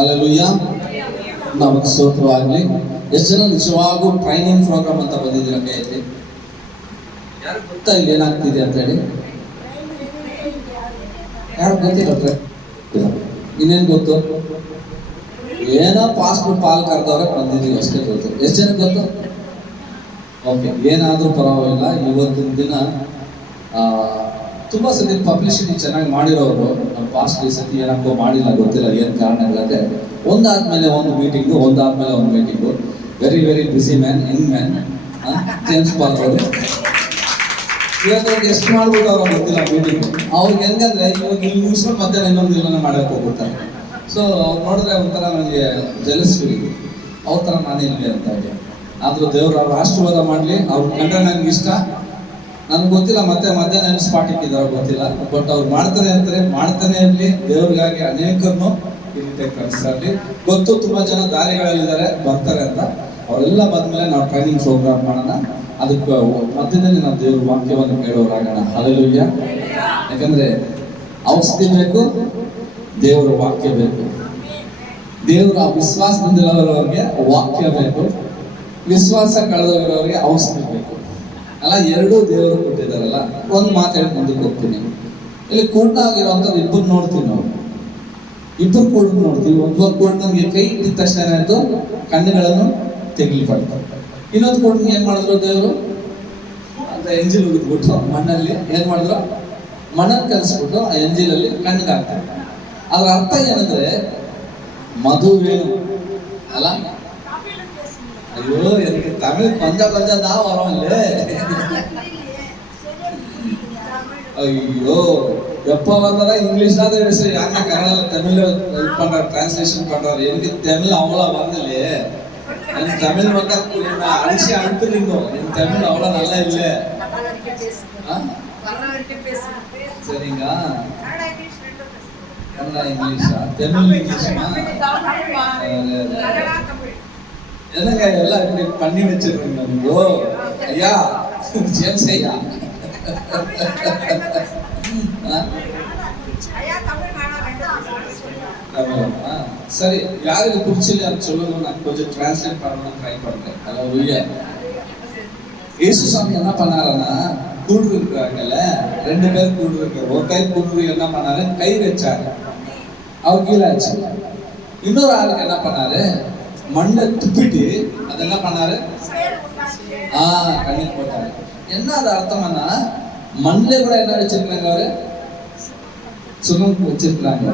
Alleluia, ನಮಗೆ ಸ್ತೋತ್ರವಾಗಲಿ. ಎಷ್ಟು ಜನ ನಿಜವಾಗೂ ಟ್ರೈನಿಂಗ್ ಪ್ರೋಗ್ರಾಮ್ ಅಂತ ಬಂದಿದ್ದೀರ? ಕೈ ಎತ್ತಿ. ಯಾರು ಗೊತ್ತಾ ಇಲ್ಲಿ ಏನಾಗ್ತಿದೆ ಅಂತ ಹೇಳಿ? ಯಾರು ಗೊತ್ತಿಲ್ಲ? ಇನ್ನೇನು ಗೊತ್ತು? ಏನೋ ಪಾಸ್ಪೋರ್ಟ್ ಪಾಲ್ ಕರೆದವ್ರೆ ಬಂದಿದ್ದೀವಿ ಅಷ್ಟೇ ಗೊತ್ತು. ಎಷ್ಟು ಜನ ಗೊತ್ತು? ಓಕೆ, ಏನಾದರೂ ಪರವಾಗಿಲ್ಲ. ಇವತ್ತಿನ ದಿನ ತುಂಬ ಸತಿ ಪಬ್ಲಿಸಿಟಿ ಚೆನ್ನಾಗಿ ಮಾಡಿರೋರು ನಮ್ಮ ಪಾಸ್ಟ್ ಈ ಸತಿ ಏನಕ್ಕೋ ಮಾಡಿಲ್ಲ, ಗೊತ್ತಿಲ್ಲ ಏನು ಕಾರಣಗಳಂದ್ರೆ. ಒಂದಾದ್ಮೇಲೆ ಒಂದು ಮೀಟಿಂಗು, ಒಂದಾದ್ಮೇಲೆ ಒಂದು meeting. Very very busy man, young man James Paul ಅವರು. ಇವತ್ತು ಎಷ್ಟು ಮಾಡ್ಬೋದು ಅವ್ರು ಗೊತ್ತಿಲ್ಲ ಮೀಟಿಂಗು. ಅವ್ರಿಗೆ ಹೆಂಗಂದ್ರೆ ಇವಾಗ ಇಲ್ಲಿ ಮುಗಿಸ್ಕೊಂಡು ಮಧ್ಯಾಹ್ನ ಇನ್ನೊಂದು ದಿನ ಮಾಡೋಕ್ಕೆ ಹೋಗ್ಬಿಡ್ತಾರೆ. ಸೊ ಅವ್ರು ನೋಡಿದ್ರೆ ಒಂಥರ ನನಗೆ ಜಲಸ್ ಫೀಲ್, ಅವ್ರ ಥರ ನಾನೇ ಇರಲಿ ಅಂತ ಹೇಳಿ. ಆದರೂ ದೇವರು ಅವ್ರು ಆಶೀರ್ವಾದ ಮಾಡಲಿ. ಅವ್ರು ಕಂಡ್ರೆ ನನಗೆ ಇಷ್ಟ. ನನಗೆ ಗೊತ್ತಿಲ್ಲ ಮತ್ತೆ ಮಧ್ಯಾಹ್ನ ಸ್ಪಾಟ್ ಇಕ್ಕಿದಾರೋ ಗೊತ್ತಿಲ್ಲ, ಬಟ್ ಅವ್ರು ಮಾಡ್ತಾನೆ ಅಂತಾರೆ. ಮಾಡ್ತಾನೆ ಇರಲಿ. ದೇವ್ರಿಗಾಗಿ ಅನೇಕರನ್ನು ಈ ರೀತಿ ಕಳಿಸ್ತಾ ಇರಲಿ. ಗೊತ್ತು ತುಂಬ ಜನ ದಾರಿಗಳಲ್ಲಿದ್ದಾರೆ, ಬರ್ತಾರೆ ಅಂತ. ಅವರೆಲ್ಲ ಬಂದ್ಮೇಲೆ ನಾವು ಟ್ರೈನಿಂಗ್ ಪ್ರೋಗ್ರಾಮ್ ಮಾಡೋಣ. ಅದಕ್ಕೆ ಮಧ್ಯದಲ್ಲಿ ನಾವು ದೇವ್ರ ವಾಕ್ಯವನ್ನು ಕೇಳೋರಾಗೋಣ. ಹಲ್ಲೆಲೂಯಾ. ಯಾಕಂದ್ರೆ ಔಷಧಿ ಬೇಕು, ದೇವರ ವಾಕ್ಯ ಬೇಕು. ದೇವರ ವಿಶ್ವಾಸದಿಂದಿರೋರಿಗೆ ವಾಕ್ಯ ಬೇಕು, ವಿಶ್ವಾಸ ಕಳೆದವರವರಿಗೆ ಔಷಧಿ ಬೇಕು ಅಲ್ಲ. ಎರಡೂ ದೇವರು ಕೊಟ್ಟಿದ್ದಾರಲ್ಲ. ಒಂದು ಮಾತಾಡಿ ಮುಂದಕ್ಕೆ ಹೋಗ್ತೀನಿ. ಇಲ್ಲಿ ಕೂಟ ಆಗಿರೋಂಥದ್ದು ಇಬ್ಬರು ನೋಡ್ತೀವಿ ನಾವು. ಇಬ್ಬರು ಕೂಡ ನೋಡ್ತೀವಿ. ಒಬ್ಬ ಕೂಡನಿಗೆ ಕೈ ಇಟ್ಟಿದ ತಕ್ಷಣ ಏನಾಯ್ತು? ಕಣ್ಣುಗಳನ್ನು ತೆಗಿಲಿಪಡ್ತು. ಇನ್ನೊಂದು ಕೂಡನಿಗೆ ಏನ್ ಮಾಡಿದ್ರು ದೇವರು ಅಂತ ಎಂಜಿಲ್ ಉಗಿದ್ಬಿಟ್ಟು ಮಣ್ಣಲ್ಲಿ ಏನ್ ಮಾಡಿದ್ರು? ಮಣ್ಣನ್ನು ಕಲಿಸ್ಬಿಟ್ಟು ಆ ಎಂಜಿಲಲ್ಲಿ ಕಣ್ಣಿಗೆ ಹಾಕ್ತಾರೆ. ಅದ್ರ ಅರ್ಥ ಏನಂದ್ರೆ ಮಧುವೇನು ಅಲ್ಲ. ಅಯ್ಯೋ, எனக்கு தமிழ் கொஞ்சம் கொஞ்சம் தான் வரும் இல்ல. ஐயோ, எப்போ வந்தாலும் இங்கிலீஷ் தான் பேசுறேன். யாருன்னா கன்னடால தமிழ்ல இது பண்ற டிரான்ஸ்லேஷன் பண்றாரு. எனக்கு தமிழ் அவ்வளோ வரலையே. எனக்கு தமிழ் வந்தா அடிச்சு அனுப்புறீங்க. எனக்கு தமிழ் அவ்வளோ நல்லா இல்ல. சரிங்க, கன்னடா இங்கிலீஷா? தமிழ் இங்கிலீஷா? என்னங்க எல்லாம் இப்படி பண்ணி வச்சிருக்கீங்க நீங்க? ஐயா, ஜேம்ஸ் ஐயா, சரி, யாருக்கு பிடிச்சல அது சொல்லுங்க. நான் கொஞ்சம் டிரான்ஸ்லேட் பண்ணணும் ட்ரை பண்றேன். ஹல்லேலூயா. இயேசுசாமி என்ன பண்ணாருன்னா, கூடு இருக்காங்கல்ல, 2 பேர் கூடு இருக்காரு. ஒரு கை கூடு என்ன பண்ணாரு? கை வச்சாரு, அவர் கீழே ஆச்சு. இன்னொரு ஆளுக்கு என்ன பண்ணாரு? மண்ணை துப்பிட்டு அது என்ன பண்ணாரு? கண்ணுக்கு போட்டாரு. என்ன அது அர்த்தம்னா, மண்ணில் கூட என்ன வச்சிருக்காங்க? அவரு சுகம் வச்சிருக்கிறாங்க.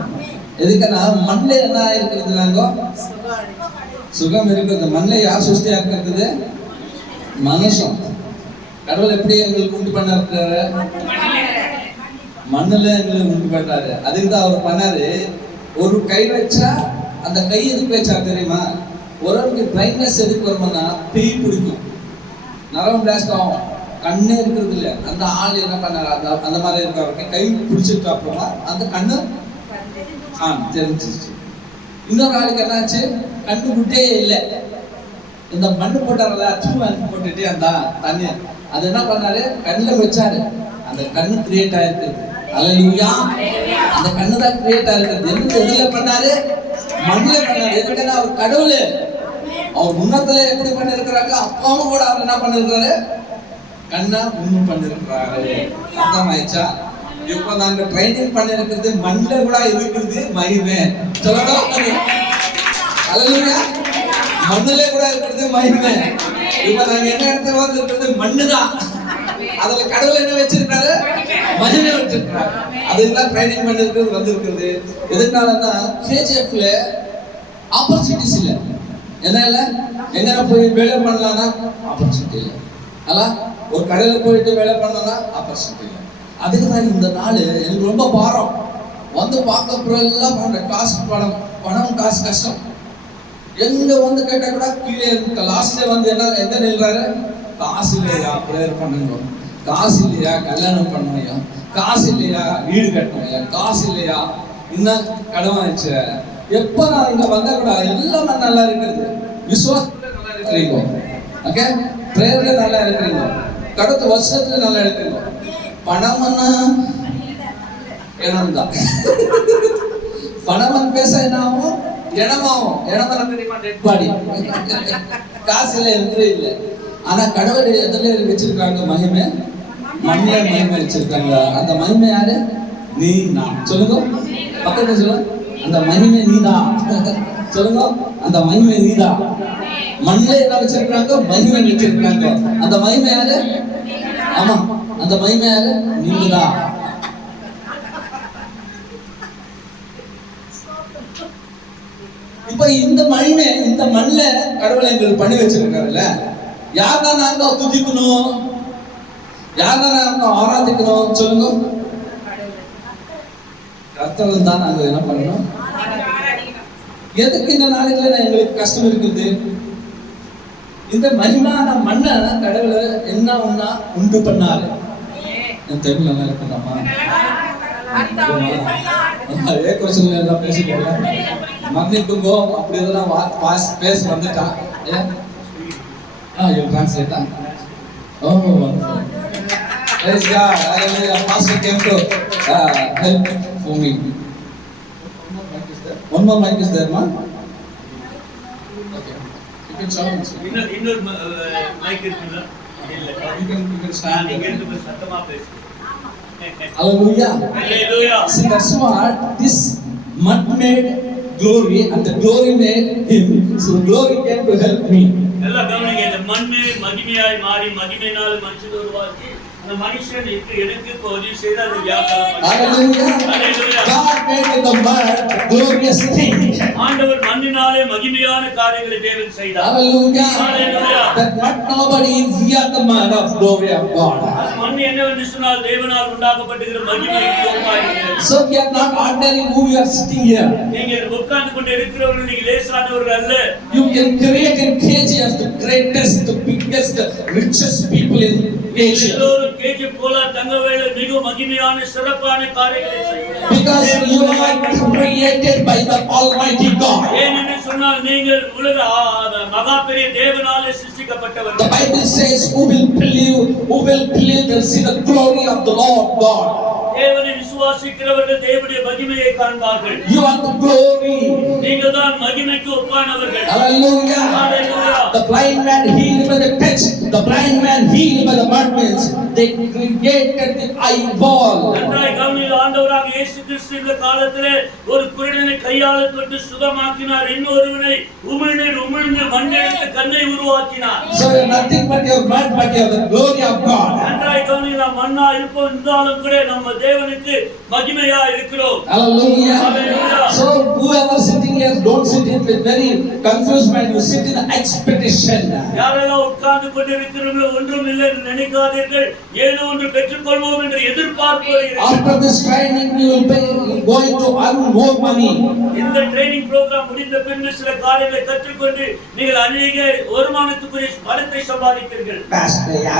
எதுக்குன்னா மண்ணில் என்ன இருக்கிறதுனாங்க? சுகம் இருக்கிறது. மண்ணில் யார் சுஷ்டியா இருக்கிறது? மனுஷன். கடவுள் எப்படி எங்களுக்கு உண்டு பண்ண இருக்கிறாரு? மண்ணில் எங்களுக்கு உண்டு பண்றாரு. அதுக்கு தான் அவர் பண்ணாரு. ஒரு கை வச்சா அந்த கை எதுக்கு வச்சா தெரியுமா? ஒருவருக்கு பிரைட்னஸ் எதுக்கு வருமானா, பேய் பிடிக்கும், நரம் பிளாஸ்ட் ஆகும், கண்ணே இருக்கிறது இல்லை. அந்த ஆள் என்ன பண்ணாரு? அந்த மாதிரி இருக்கிறவருக்கு கை பிடிச்சிட்டு அப்புறமா அந்த கண்ணு தெரிஞ்சிச்சு. இன்னொரு ஆளுக்கு என்னாச்சு? கண்ணு விட்டே இல்லை. இந்த மண்ணு போட்டாரல, அச்சு போட்டுட்டே அந்த தண்ணி அது என்ன பண்ணாரு? கண்ணில் வச்சாரு. அந்த கண்ணு கிரியேட் ஆயிருக்குது. ஹல்லேலூயா. அந்த கண்ணு தான் கிரியேட் ஆயிருக்குது. எதுல பண்ணாரு? மண்ணில் பண்ணாரு. எதுக்குன்னா அவர் கடவுள். அவர் முன்னத்துல எப்படி பண்ணிருக்கிறாங்க? அப்பாவும் கூட அவர் என்ன பண்ணிருக்காரு? கண்ணா முன்னு பண்ணிருக்கிறாரு. அர்த்தமாயிடுச்சா? இப்போ நாங்க ட்ரைனிங் பண்ணிருக்கிறது மண்ணில் கூட இருக்கிறது மகிமை. சொல்லுங்க, ஹல்லேலூயா. மண்ணிலே கூட இருக்கிறது மகிமை. இப்ப நாங்க என்ன இடத்துல வந்து இருக்கிறது? மண்ணுதான். அதுல கடவுள் என்ன வச்சிருக்காரு? மகிமை வச்சிருக்காரு. அதுதான் ட்ரைனிங் பண்ணிருக்கிறது வந்திருக்கிறது. எதுனாலன்னா கேஜிஎஃப்ல ஆப்பர்ச்சுனிட்டிஸ் இல்லை. என்ன இல்லை? எங்க போய் வேலை பண்ணலாம்னா ஆப்பர்ச்சுனிட்டி இல்லை அல்ல. ஒரு கடையில் போயிட்டு வேலை பண்ணலாம்னா ஆப்பர்ச்சுனிட்டி இல்லை. அதுக்கு தான் இந்த நாள் எனக்கு ரொம்ப பாரம். வந்து பார்க்க எல்லாம் பண்ற காசு, பணம் காசு கஷ்டம். எங்க வந்து கேட்டா கூட கீழே இருக்க லாஸ்ட்ல வந்து என்ன எங்க நில்றாரு? காசு இல்லையா ப்ரேயர் பண்ணுங்க, காசு இல்லையா கல்யாணம் பண்ணுவையா, காசு இல்லையா வீடு கட்டணும்யா, காசு இல்லையா இன்னும் கடன் ஆயிடுச்சு. எப்ப நான் இங்க வந்தா கூட எல்லாமே நல்லா இருக்கிறது. விசுவாசத்துல நல்லா இருக்கிறீங்க, ஓகே, பிரேயர்ல நல்லா இருக்கிறீங்க, கடத்த வருஷத்துல நல்லா இருக்கிறீங்க. பணம்னா பணம் தான். பணம் பேச என்ன ஆகும்? இடமரம் தெரியுமா, டெட் பாடி. காசுல இருக்கவே இல்லை. ஆனா கடவுள் எதுல வச்சிருக்காங்க மகிமை? மண்ணில மகிமை வச்சிருக்காங்க. அந்த மகிமை யாரு? நீ நான். சொல்லுங்க பக்கத்துல சொல்லுங்க, அந்த மகிமை நீதான். சொல்லுங்க, அந்த மகிமை நீதான். மண்ணில என்ன வச்சிருக்காங்க? மகிமை வச்சிருக்காங்க. அந்த மகிமை யாரு? ஆமா, அந்த மகிமை யாரு? நீங்கதான். இப்ப இந்த மகிமை இந்த மண்ணில கடவுளை எங்களுக்கு பண்ணி வச்சிருக்காருல்ல, யார்தான் நாங்க துதிக்கணும், யார்தான் நாங்க ஆராதிக்கணும்? சொல்லுங்க, கர்த்தரை தான் நாங்க என்ன பண்ணணும். எதுக்கு இந்த நாளைக்குல எங்களுக்கு கஷ்டம் இருக்குது? இந்த மகிமான மண்ணை கடவுளை என்ன ஒண்ணா உண்டு பண்ணாரு. என் தமிழ் நல்லா இருக்குதாமா? அதே கொஸ்டின்ல எல்லாம் பேசிக்கல, மன்னிப்புங்கோ. அப்படி எதனா பேச வந்துட்டா you translate that? Oh, wonderful. Praise God. Hallelujah. Pastor came to help for me. One more mic is there, ma? Okay. You can shout. இன்னொரு mic இருக்குதா? இல்ல. You can stand. நீங்க எடுத்து சத்தமா பேசுங்க. Hallelujah. Hallelujah. See, that's what this mud made glory and the glory made him. So glory came to help me. எல்லாம் கவனிங்க, இந்த மண்ணு மகிமையாய் மாறி மகிமையினால் மனுஷன் உருவாக்கி அந்த மனுஷன் எனக்கு உதவி செய்து அது வியாபாரம். Hallelujah. God made the mud glorious thing. ஆண்டவர் மண்ணினாலே மகிமையான காரியங்களை தேவன் செய்தார். Hallelujah. Hallelujah. That mud nobody is, we are the mud of glory of God. மண் என்னவென்று சொன்னால் தேவனால் உண்டாக்கப்பட்டிருக்கிற மகிமைக்கு ஒப்பாயிருக்கிறது. So we are not ordinary who we are sitting here. நீங்க உட்கார்ந்து கொண்டு இருக்கிறவர்கள் நீங்க லேசானவர்கள் அல்ல. You can create in KGF the greatest, the biggest, richest people in Asia. எல்லோரும் கேஜி போல தங்கவேல மிக மகிமையான சிறப்பான காரியங்களை செய்கிறார்கள். Because you are created by the Almighty God. ஏனென்று சொன்னால் நீங்கள் உலக மகா பெரிய தேவனாலே சிருஷ்டிக்கப்பட்டவர்கள். The Bible says, who will believe will see the glory of the Lord God. தேவனை விசுவாசிக்கிறவர்கள் தேவனுடைய மகிமையை காண்பார்கள். You are the glory. நீங்கள் தான் மகிமைக்கு ஒப்பானவர்கள். Hallelujah. Hallelujah. The blind man healed by the touch. The blind man healed by the mud means they created the eyeball. நன்றாய் கவனியுங்கள், ஆண்டவராக இயேசு கிறிஸ்து இந்த காலத்திலே ஒரு குருடனை கையால தொட்டு சுகமாக்கினார். இன்னொருவனை உமிழ்ந்து மண்ணெடுத்து கண்ணை உருவாக்கினார். So you are nothing but your mud, but you are the glory of God. நன்றாய் கவனியுங்கள், மண்ணா இருப்போம் இருந்தாலும் கூட நம்ம தேவனுக்கு மகிமையா இருக்கிறோம். Hallelujah. Hallelujah. So whoever sitting here, don't sit in with very confused mind. You sit in expectation. யாரெல்லாம் உட்கார்ந்து கொண்டிருக்கிறீர்களோ ஒன்றும் இல்லை என்று நினைக்காதீர்கள். ஏதோ ஒன்று பெற்றுக்கொள்வோம் என்று எதிர்பார்ப்போடு இருக்கிறீர்கள். After this training, you will be going to earn more money. இந்த ட்ரெய்னிங் புரோகிராம் முடிந்த பின்பு சில காரியங்களை கற்றுக்கொண்டு நீங்கள் அநேக வருமானத்துக்குரிய பணத்தை சம்பாதிப்பீர்கள். பாஸ்டரையா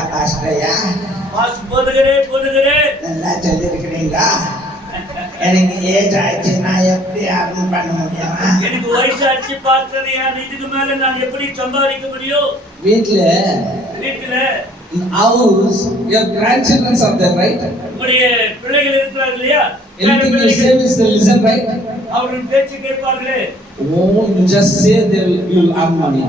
போதுகிறே நல்லா சொல்லிருக்கிறீங்களா? எனக்கு ஏஜ் ஆச்சு, நான் எப்படி அருள் பண்ண முடியுமா? எனக்கு வயசாச்சு பார்த்தது, இதுக்கு மேல நான் எப்படி சம்பாதிக்க முடியும்? வீட்ல house, your grandchildren are there, right? உங்களுடைய பிள்ளைகள் இருக்கிறார்கள் இல்லையா? Anything you say is they listen, right? அவர்கள் பேச்சு கேட்பார்களே. Oh, you just say you will earn money.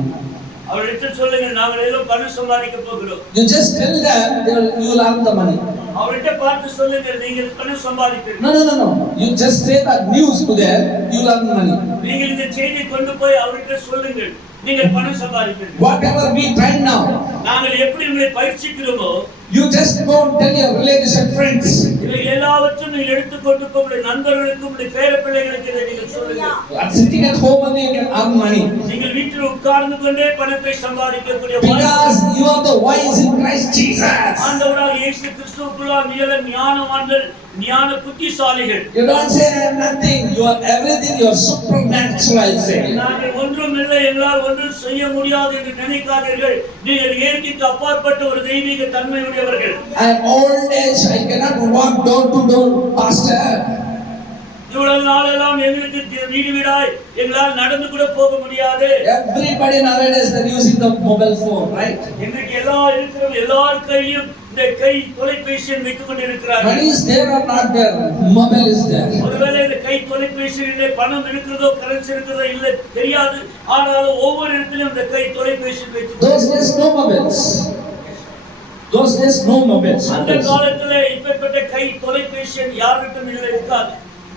அவர்களுக்கு சொல்லுங்க, நாங்கள் ஏதோ பணம் சம்பாதிக்க போகிறோம். You just tell them you will earn the money. அவர்கிட்ட பார்த்து சொல்லுங்க, நீங்கள் பணம் சம்பாதிப்பீர்கள். No. You just say that news to them, you will earn money. நீங்கள் இந்த செய்தி கொண்டு போய் அவர்கிட்ட சொல்லுங்கள், நீங்கள் பணம் சம்பாதிப்பீர்கள். Whatever we train now, நாங்கள் எப்படி உங்களை பயிற்சிக்கிறோமோ, you just go and tell your relatives and friends. இவை எல்லாவற்றையும் நீங்கள் எடுத்துக்கொண்டு போய் உங்களுடைய நண்பர்களுக்கும் உங்களுடைய பேர பிள்ளைகளுக்கு இதை நீங்கள் சொல்லுங்க. And sitting at home only you can earn money. நீங்கள் வீட்டில் உட்கார்ந்து கொண்டே பணத்தை சம்பாதிக்கக்கூடிய Because you are the wise in Christ Jesus. ஆண்டவராக இயேசு கிறிஸ்துவுக்குள்ளார் நீங்க ஞானவான்கள், ஞான புத்திசாலிகள். You don't say I am nothing. You are everything. You are supernatural, I say. நாங்கள் ஒன்றும் இல்லை, எங்களால் ஒன்றும் செய்ய முடியாது என்று நினைக்காதீர்கள். நீங்கள் இயற்கைக்கு அப்பாற்பட்ட ஒரு தெய்வீக தன்மை உடையவர்கள். I am old age. I cannot walk door to door, pastor. இவ்வளவு நாளெல்லாம் எங்களுக்கு வீடு வீடாய் எங்களால் நடந்து கூட போக முடியாது. Everybody nowadays they are using the mobile phone, right? இன்றைக்கு எல்லா இருக்கிற எல்லார் கையிலும் இந்த கை தொலைபேசியை வைத்துக் கொண்டிருக்கிறார்கள். Money is there or not there, mobile is there. ஒருவேளை இந்த கை தொலைபேசியிலே பணம் இருக்கிறதோ கரன்சி இருக்கிறதோ இல்லை தெரியாது. ஆனாலும் ஒவ்வொரு இடத்திலும் இந்த கை தொலைபேசி வைத்து Those days no mobiles. Those days no mobiles. அந்த காலத்துல இப்பேற்பட்ட கை தொலைபேசி யாருக்கும் இல்லை இருக்காது.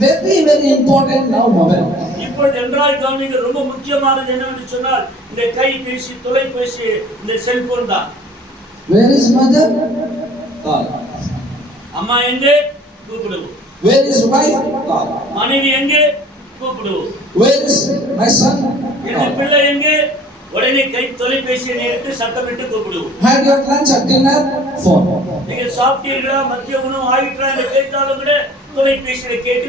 Very very important now mobile. இப்பொழுது என்றால் கவனிங்க, ரொம்ப முக்கியமானது என்னவென்று சொன்னால் இந்த கைபேசி தொலைபேசி இந்த செல்போன் தான். Where is mother? Call. அம்மா எங்கே? கூப்பிடுவோம். Where is wife? Call. மனைவி எங்கே? கூப்பிடுவோம். Where is my son? இந்த பிள்ளை எங்கே? உடனே கை தொலைபேசியை எடுத்து சத்தமிட்டு கூப்பிடுவோம். Had your lunch or dinner? Phone. நீங்க சாப்பிட்டீர்களா, மதிய உணவு ஆயிற்றா என்று கேட்டாலும் கூட தொலைபேசியில கேட்டு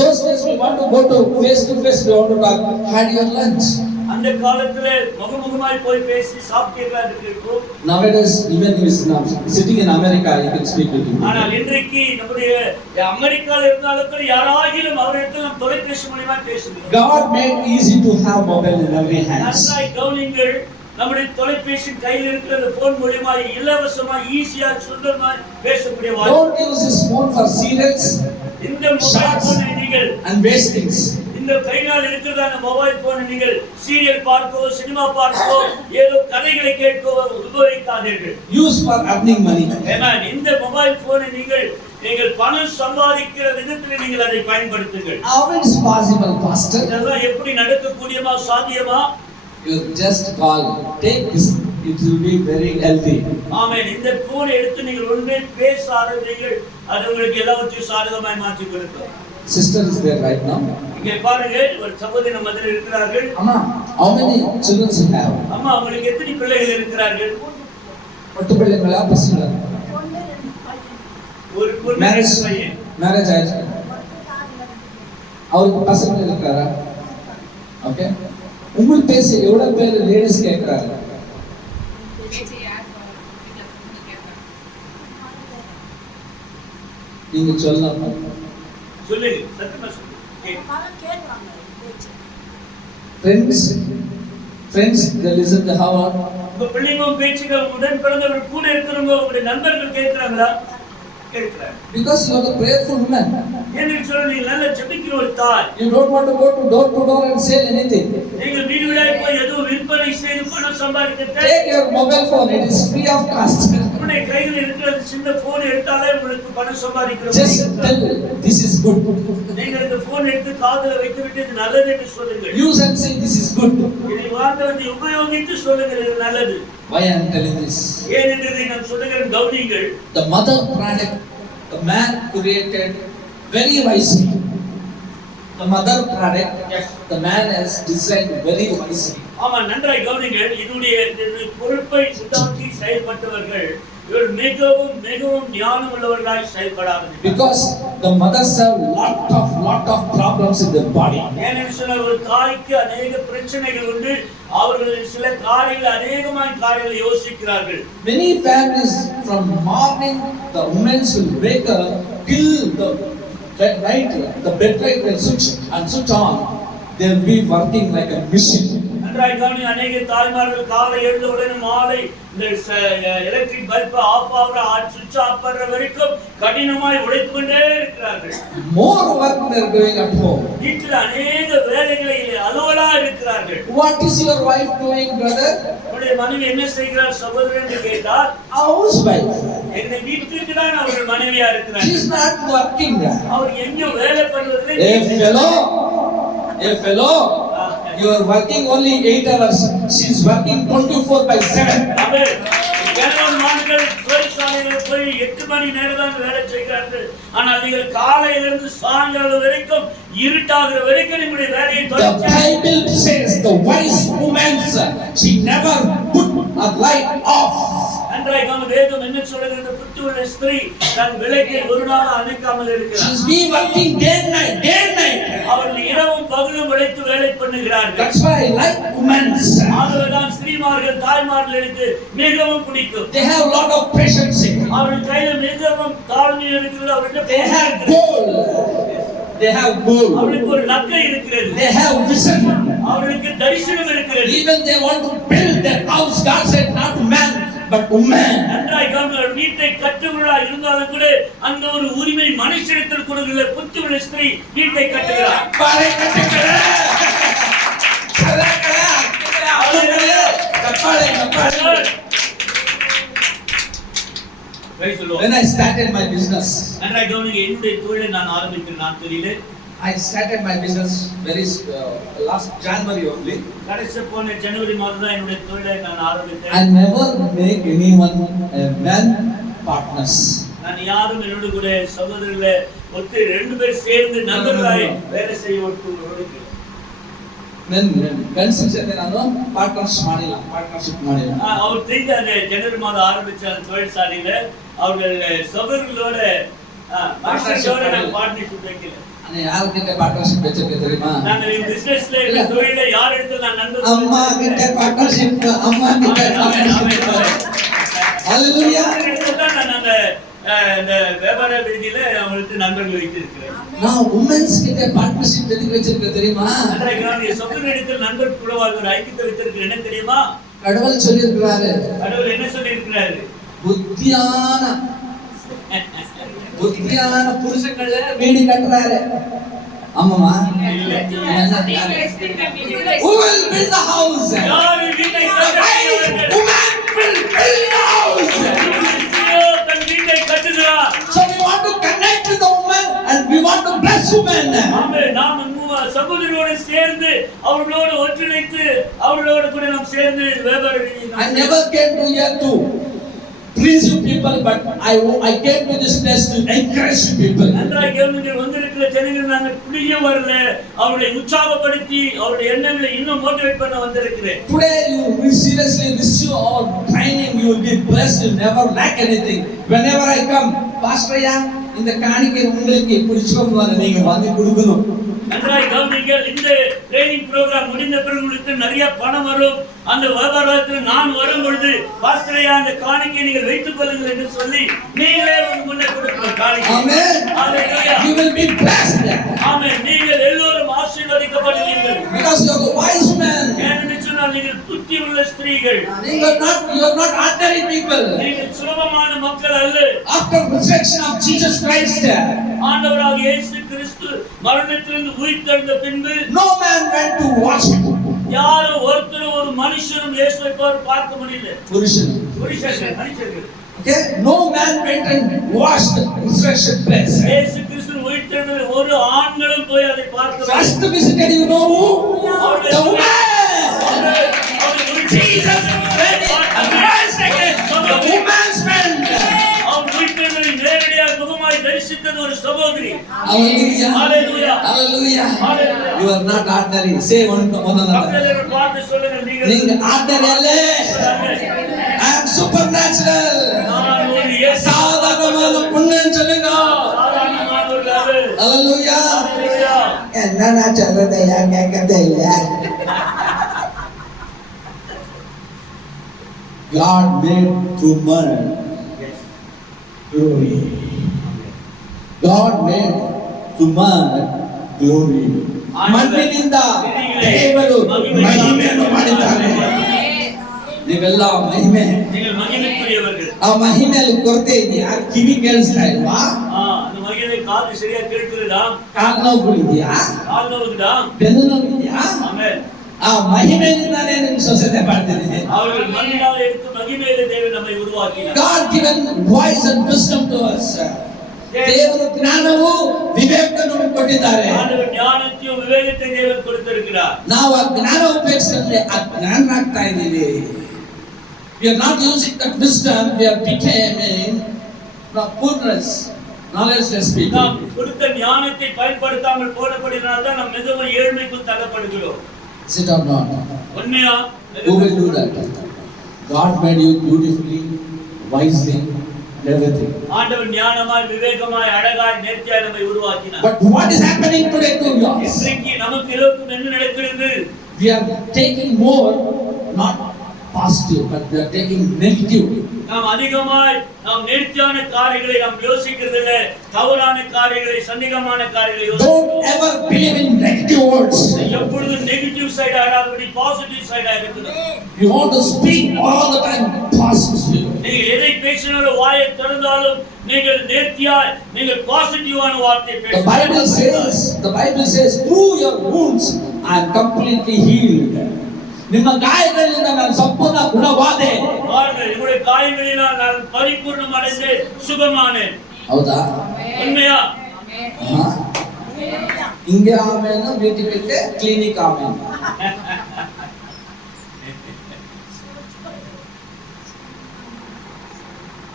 Those days we want to go to face, we want to talk. Had your lunch? அந்த காலத்துல முகமுகமாய் போய் பேசி சாப்பிட்டீர்களா என்று கேட்போம். Nowadays even he is now sitting in America, you can speak with him. ஆனால் இன்றைக்கு நம்முடைய அமெரிக்கால இருந்தாலும் கூட யாராகிலும் அவரிடத்தில் நாம் தொலைபேசி மூலமா பேசுகிறோம். God made easy to have mobile in every hands. நன்றாய் கவனிங்கள், நம்முடைய தொலைபேசி கையில் இருக்கிற அந்த போன் மூலமா இலவசமா ஈஸியா சுலபமா பேசக்கூடிய வாய்ப்பு. Don't use this phone for serials இந்த மொபைல் போனை நீங்கள் and waste things. இந்த கையால் இருக்கிறதான மொபைல் போனை நீங்கள் சீரியல் பார்க்கவோ சினிமா பார்க்கவோ ஏதோ கதைகளை கேட்கவோ உபயோகிக்காதீர்கள். Use for earning money. ஆமென். இந்த மொபைல் போனை நீங்கள் பணம் சம்பாதிக்கிற விதத்தில் நீங்கள் அதை பயன்படுத்துங்கள். How it is possible, pastor? இதெல்லாம் எப்படி நடக்கக்கூடியமா சாத்தியமா? You just call, take this, it will be very healthy. ஆமென். இந்த போனை எடுத்து நீங்கள் ஒன்றே பேச ஆரம்பிங்கள், அது உங்களுக்கு எல்லாவற்றையும் சாதகமாய் மாற்றி கொடுக்கும். Sister is there right now. இங்கே பாருங்க, ஒரு சகோதரி நம்ம மத்தியில் இருக்கிறார்கள். Amma, how many children you have? அம்மா, உங்களுக்கு எத்தனை பிள்ளைகள் இருக்கிறார்கள்? பத்து பிள்ளைங்களா பசங்களா? ஒரு பொண்ணு Marriage, ஒரு பையன். marriage ஆயிடுச்சு. அவருக்கு பசங்க இருக்காரா? ஓகே. உங்களுக்கு பேச எவ்வளவு பேர் லேடிஸ் கேக்குறாங்க? நீங்க சொல்லலாம். சொல்லுங்க, சத்தமா சொல்லுங்க. Friends, they listen to how. உங்க பிள்ளைங்க பேச்சுகள் உடன் பிறந்தவர்கள் கூட இருக்கிறவங்க உங்களுடைய நண்பர்கள் கேட்கிறாங்களா? கேட்கிறாங்க. Because you are the prayerful woman. ஏன்னு சொல்ல நீங்க நல்ல ஜெபிக்கிற ஒரு தாய். You don't want to go to door and sell anything. நீங்கள் வீடு வீடாய் போய் எதுவும் விற்பனை செய்து பணம் சம்பாதிக்க Take your mobile phone, it is free of cost. உங்களுடைய கையில் இருக்கிற சின்ன போன் எடுத்தாலே உங்களுக்கு பணம் சம்பாதிக்கிறோம். Just tell this is good. நீங்கள் இந்த போன் எடுத்து காதுல வைத்துவிட்டு இது நல்லது என்று சொல்லுங்கள். Use and say this is good. இதை வார்த்தை உபயோகித்து சொல்லுங்கள் இது நல்லது. Why I am telling this? ஏன் என்று நான் சொல்லுகிறேன், கவனிங்கள். The mother product, the man created very wisely. The mother product, the man has designed very wisely. ஆமா, நன்றாய் கவனிங்கள். இதனுடைய பொறுப்பை உண்டாக்கி செயல்பட்டவர்கள் இவர் மிகவும் மிகவும் ஞானம் உள்ளவர்களாய் செயல்படார்கள். Because the mothers have lot of problems in their body. ஏனென்று சொன்னால் ஒரு தாய்க்கு அநேக பிரச்சனைகள் உண்டு. அவர்கள் சில காரியங்கள் அநேகமான காரியங்களை யோசிக்கிறார்கள். Many families from morning the women will wake up till the night, the bed light will switch on. They will be working like a machine. நன்றாய் கவனி, அநேக தாய்மார்கள் காலை எழுந்த உடனே மாலை இந்த எலக்ட்ரிக் பல்பை ஆஃப் ஆகிற சுவிட்ச் ஆஃப் பண்ற வரைக்கும் கடினமாய் உழைத்துக் கொண்டே இருக்கிறார்கள். More work they are doing at home. வீட்டில் அநேக வேலைகளில் அலுவலா இருக்கிறார்கள். What is your wife doing, brother? உங்களுடைய மனைவி என்ன செய்கிறார் சகோதரன் என்று கேட்டால், Housewife. எங்க வீட்டுக்கு தான் அவர்கள் மனைவியா இருக்கிறார். She is not working. அவர் எங்கேயும் வேலை பண்ணுவதில்லை. A fellow, you are working only 8 hours. She is working 24/7. மான்கள் தொழிற்சாலையில் போய் 8 மணி நேரம் தான் வேலை செய்கிறார்கள். ஆனால் நீங்கள் காலையிலிருந்து சாயங்காலம் வரைக்கும் இருட்டாகிற வரைக்கும் உங்களுடைய வேலையை The Bible says the wise woman, she never put a light off. நன்றாய் கவனியுங்கள், வேதம் என்ன சொல்கிறது? புத்தியுள்ள ஸ்திரீ தன் விளக்கை ஒரு நாள் அணைக்காமல் இருக்கிறார். She is be working day and night. அவர்கள் இரவும் பகலும் உழைத்து வேலை பண்ணுகிறார்கள். That's why I like women. ஆகவேதான் ஸ்திரீமார்கள் தாய்மார்களுக்கு மிகவும் பிடிக்கும். They have lot of patience. அவர்கள் கையில் மிகவும் தாழ்மை இருக்கிறது. அவர்கள் They have goal. அவர்களுக்கு ஒரு நக்கை இருக்கிறது. They have vision. அவர்களுக்கு தரிசனம் இருக்கிறது. Even they want to build their house. God said not man But woman, நன்றாய் கவனியுங்கள். வீட்டை கட்டுகிறவளாய் இருந்தாலும் கூட அந்த ஒரு உரிமை மனுஷனிடத்தில் கொடுக்கல. புத்தியுள்ள ஸ்திரீ வீட்டை கட்டுகிறார். பாறை கட்டுகிறா. சலக்கடா. கப்பாளை கப்பாளை. Praise the Lord. When I started my business, நன்றாய் கவனியுங்கள். என்னுடைய தொழிலை நான் ஆரம்பிக்கிற நாட்களிலே I started my business very last January only. கடைசி போன ஜனவரி மாதம் தான் என்னுடைய தொழிலை நான் ஆரம்பித்தேன். I never make anyone a man partners. நான் யாரும் என்னோட கூட சகோதரர்களே ஒத்து ரெண்டு பேர் சேர்ந்து நண்பர்களாய் வேலை செய்ய ஒட்டுகிறோம். Then consider ನಾನು ಪಾರ್ಟ್ನರ್ಶಿಪ್ ಮಾಡಿಲ್ಲ. அவர் தெரிஞ்ச அந்த ஜனவரி மாதம் ஆரம்பிச்ச அந்த தொழிற்சாலையில அவர்கள் சகோதரர்களோட மனுஷங்களோட நான் பார்ட்னர்ஷிப் வைக்கல. யார்கிட்ட பார்ட்னர்ஷிப் வச்சிருக்கேன் தெரியுமா? நாங்க இந்த பிசினஸ்ல இந்த தொழில யார் இடத்துல நான் நண்பர் அம்மா கிட்ட பார்ட்னர்ஷிப், அம்மா கிட்ட ஹalleluya. நான் அந்த வியாபார ரீதியில அவங்களுக்கு நண்பர்கள் வைத்திருக்கிறேன். நான் உமன்ஸ் கிட்ட பார்ட்னர்ஷிப் எதுக்கு வச்சிருக்கேன் தெரியுமா? நான் சகோதர இடத்தில் நண்பர் கூட ஒரு ஐக்கியத்தை வைத்திருக்கிறேன். என்ன தெரியுமா? கடவுள் சொல்லியிருக்கிறாரு. கடவுள் என்ன சொல்லியிருக்கிறாரு? புத்தியான புருஷங்கள வீடு கட்டுறாரு. ஆமாமா? Who will build the house? யார் வீட்டை கட்டுகிறார்கள்? Woman will build the house. தன் வீட்டை கட்டுகிறார். So we want to connect with the woman and we want to bless women. ஆமென். நாம் சகோதரியோடு சேர்ந்து அவர்களோடு ஒன்றிணைத்து அவர்களோடு கூட நாம் சேர்ந்து வியாபார ரீதியில் I never came to here to please you people, but I came to this place to encourage you people. நன்றாய் கவனிங்கள். வந்திருக்கிற ஜனங்கள் நாங்கள் புளிய வரல, அவர்களை உற்சாகப்படுத்தி அவருடைய எண்ணங்களை இன்னும் மோட்டிவேட் பண்ண வந்திருக்கிறேன். Today you will seriously receive our training. You will be blessed. You never lack anything. Whenever I come, Pastor Aya, இந்த காணிக்கை உங்களுக்கு பிடிச்சவங்க நீங்க வந்து கொடுக்கணும். நன்றாய் கவனிங்கள். இந்த ட்ரைனிங் ப்ரோக்ராம் முடிந்த பிறகு உங்களுக்கு நிறைய பணம் வரும். அந்த வியாபாரத்தில் நான் வரும் பொழுது பாஸ்டரையா அந்த காணிக்கை நீங்கள் வைத்துக் கொள்ளுங்கள் என்று சொல்லி நீங்களே முன்னே கொடுக்கிற காணிக்கை. Amen. Hallelujah. You will be blessed. ஆமென். நீங்கள் எல்லோரும் ஆசீர்வதிக்கப்படுவீர்கள். Because you are the wise man. ஏனென்று சொன்னால் நீங்கள் புத்தியுள்ள ஸ்திரீகள். You are not ordinary people. நீங்கள் சுலபமான மக்கள் அல்ல. After resurrection of Jesus Christ, ஆண்டவராக இயேசு கிறிஸ்து மரணத்திலிருந்து உயிர்த்தெழுந்த பின்பு no man went to worship. யாரோ ஒருத்தர் ஒரு மனுஷனும் இயேசுவை பார்க்க முடியல. புருஷன். மனுஷர்கள். Okay, no man went and washed the resurrection place. இயேசு கிறிஸ்து உயிர்த்தெழுந்த ஒரு ஆண்களும் போய் அதை பார்க்க First visited, you know who? The woman. Jesus went and rise again. The woman's friend. அவர் உயிர்த்தெழுந்ததை நேரடியாக முகமாய் தரிசித்தது ஒரு சகோதரி. Hallelujah. Hallelujah. Hallelujah. Hallelujah. You are not ordinary. Say one another. மக்கள் பார்த்து சொல்லுங்கள் நீங்க ordinary அல்ல. I am supernatural. நான் ஒரு இயேசு சாதாரணமான புண்ணியம் சொல்லுங்க. சாதாரணமானவர்கள் அல்ல. Hallelujah. Hallelujah. என்னன்னா சொல்றதையா கேட்கறதே இல்ல. God made woman glory. God made woman glory. ಮಣ್ಣಿನಿಂದ ದೇವರು ಮಹಿಮೆಯನ್ನು ಮಾಡಿದ್ದಾರೆ. ನೀವೆಲ್ಲ ಮಹಿಮೆ. நீங்கள் மகிமைக்குரியவர்கள். ಆ ಮಹಿಮೆಯಲ್ಲಿ ಕೊರತೆ ಇದೆಯಾ? ಕಿವಿ ಕೇಳಿಸ್ತಾ ಇಲ್ವಾ? அந்த மகிமை காது சரியா கேட்கிறதா? ಕಾಲು ನೋವುಗಳಿದೆಯಾ? கால் நோவுதா? ಬೆನ್ನು ನೋವಿದೆಯಾ? ஆமென். ಆ ಮಹಿಮೆಯಿಂದಾನೇ ನಿಮ್ಗೆ ಸ್ವಸ್ಥತೆ ಮಾಡ್ತಿದ್ದೀನಿ. அவர்கள் மண்ணினால் எடுத்து மகிமையிலே தேவன் நம்மை உருவாக்கினார். God given voice and wisdom to us. ದೇವರು ಜ್ಞಾನವು ವಿವೇಕವನ್ನು ಕೊಟ್ಟಿದ್ದಾರೆ. ஆண்டவர் ஞானத்தையும் விவேகத்தை தேவன் கொடுத்திருக்கிறார். ನಾವು ಆ ಜ್ಞಾನ ಉಪಯೋಗಿಸಿದ್ರೆ ಅಜ್ಞಾನರಾಗ್ತಾ ಇದ್ದೀವಿ. We are not using that wisdom. We are becoming poorness, knowledgeless people. நாம் கொடுத்த ஞானத்தை பயன்படுத்தாமல் போனபடியால் தான் நாம் மிகவும் ஏழ்மைக்குள் தள்ளப்படுகிறோம். Is it or not? உண்மையா? Who will do that? God made you beautifully, wisely, and everything. ஆண்டவர் ஞானமாய் விவேகமாய் அழகாய் நேர்த்தியாய் நம்மை உருவாக்கினார். But what is happening today to us? இன்றைக்கு நமக்கு எல்லோருக்கும் என்ன நடக்கிறது? We are taking more, not positive, but they are taking negative. நாம் அதிகமாய் நேர்த்தியான காரியங்களை நாம் யோசிக்கிறதில்லை, தவறான காரியங்களை, சந்தேகமான காரியங்களை Don't ever believe in negative words. எப்பொழுதும் நெகட்டிவ் சைடா இராதபடி பாசிட்டிவ் சைடா இருக்கணும். You want to speak all the time positive. நீங்கள் எதை பேசினாலும், வாயை திறந்தாலும் நீங்கள் நேர்த்தியாய், நீங்கள் பாசிட்டிவான வார்த்தை The பேசுங்கள். Bible says, through your wounds I am completely healed. ನಿಮ್ಮ ಗಾಯಗಳಿಂದ ನಾನು ಸಂಪೂರ್ಣ ಗುಣವಾದೆ. பாருங்கள், உங்களுடைய காயங்களினால் நான் பரிபூர்ணம் அடைந்து சுகமானேன். ಹೌದಾ? உண்மையா? ಹಿಂಗೆ ಆಮೇಲೆ ಬ್ಯೂಟಿಫಿಕ್ ಕ್ಲಿನಿಕ್ ಆಮೇಲೆ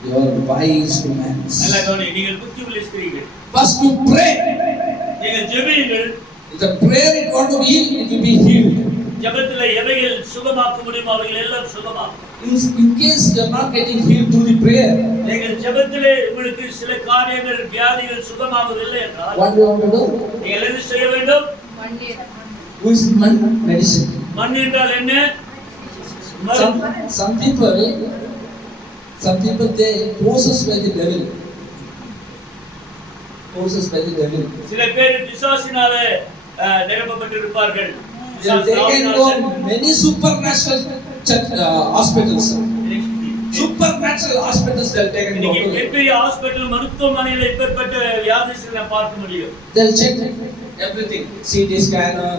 you are wise women. நல்லா கவனி, நீங்கள் புத்தியுள்ள ஸ்திரீகள். First you pray. நீங்கள் ஜெபியுங்கள். If the prayer it want to heal, it will be healed. ஜெபத்தில் எவைகள் சுகமாக்க முடியுமோ அவைகள் எல்லாம் சுகமாக்கும். In case you are not getting healed through the prayer, நீங்கள் ஜெபத்திலே உங்களுக்கு சில காரியங்கள், வியாதிகள் சுகமாகவில்லை என்றால், what do you want to do? நீங்கள் என்ன செய்ய வேண்டும்? Who is medicine? மண் என்றால் என்ன? Some people they possessed by the devil. Possessed by the devil. சில பேர் பிசாசினாலே நிரப்பப்பட்டிருப்பார்கள். They can go many supernatural hospitals. Supernatural hospitals they'll take and go to. பெரிய ஹாஸ்பிடல், மருத்துவமனையில் இப்பேற்பட்ட வியாதிகளை பார்க்க முடியும். They'll check everything, CT scanner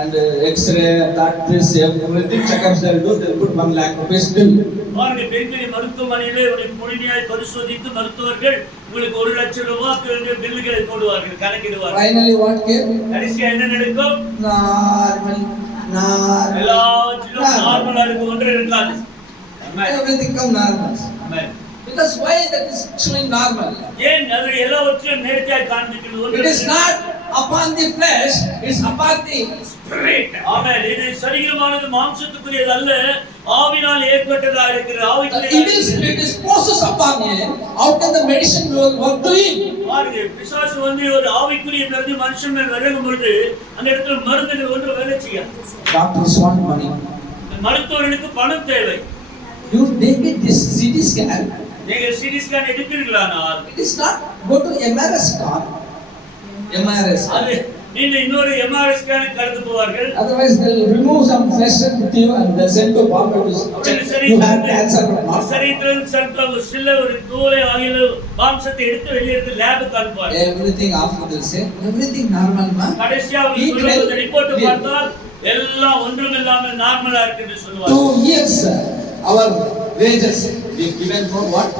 and X-ray, that this everything checkups they'll do. They'll put 1 lakh rupees bill. பாருங்க, பெரிய மருத்துவமனையிலே ஒரு முழுமையாய் பரிசோதித்து மருத்துவர்கள் உங்களுக்கு 1 லட்சம் ரூபாய் பில்லுகளை போடுவார்கள், கணக்கிடுவார்கள். Finally what came? கடைசியா என்ன நடக்கும்? Normal. எல்லாத்திலும் நார்மலா இருக்கும், ஒன்று இருக்காது. Everything come normal. Amen. Because why that is showing normal? ஏன் அது எல்லாவற்றையும் நேர்த்தியாய் காண்பிக்கிறது? It is not upon the flesh, it's upon the spirit. ஆமென். இது சரீரமானது மாம்சத்துக்குரியது அல்ல, ஆவியினால் ஏற்பட்டதா இருக்கிறது. The ஆவிக்குரிய evil spirit is possessed upon him. How can the medicine work to him? பாருங்க, பிசாசு ஒரு ஆவிக்குரிய பிரதி மனுஷன் மேல் விலகும் பொழுது அந்த இடத்துல மருந்துகள் ஒன்று வேலை செய்யாது. Doctors want money. மருத்துவர்களுக்கு பணம் தேவை. You take it this CT scan. நீங்கள் சிடி ஸ்கேன் எடுப்பீர்களானால் It is not go to MRS scan. MRS. அது நீங்க இன்னொரு எம்ஆர்ஐ ஸ்கேனுக்கு கடந்து போவார்கள். Otherwise they'll remove some flesh with you and they'll send to Bombay to check you have cancer or not. சரீரத்தில் சில ஒரு தூளை ஆகிய மாம்சத்தை எடுத்து வெளியேற்று லேபுக்கு அனுப்புவார்கள். Everything after they'll say everything normal ma. கடைசியா சொல்லும்போது ரிப்போர்ட் பார்த்தால் எல்லாம் ஒன்றுமில்லாமல் நார்மலா இருக்குன்னு சொல்லுவாங்க. 2 years our wages we given for what?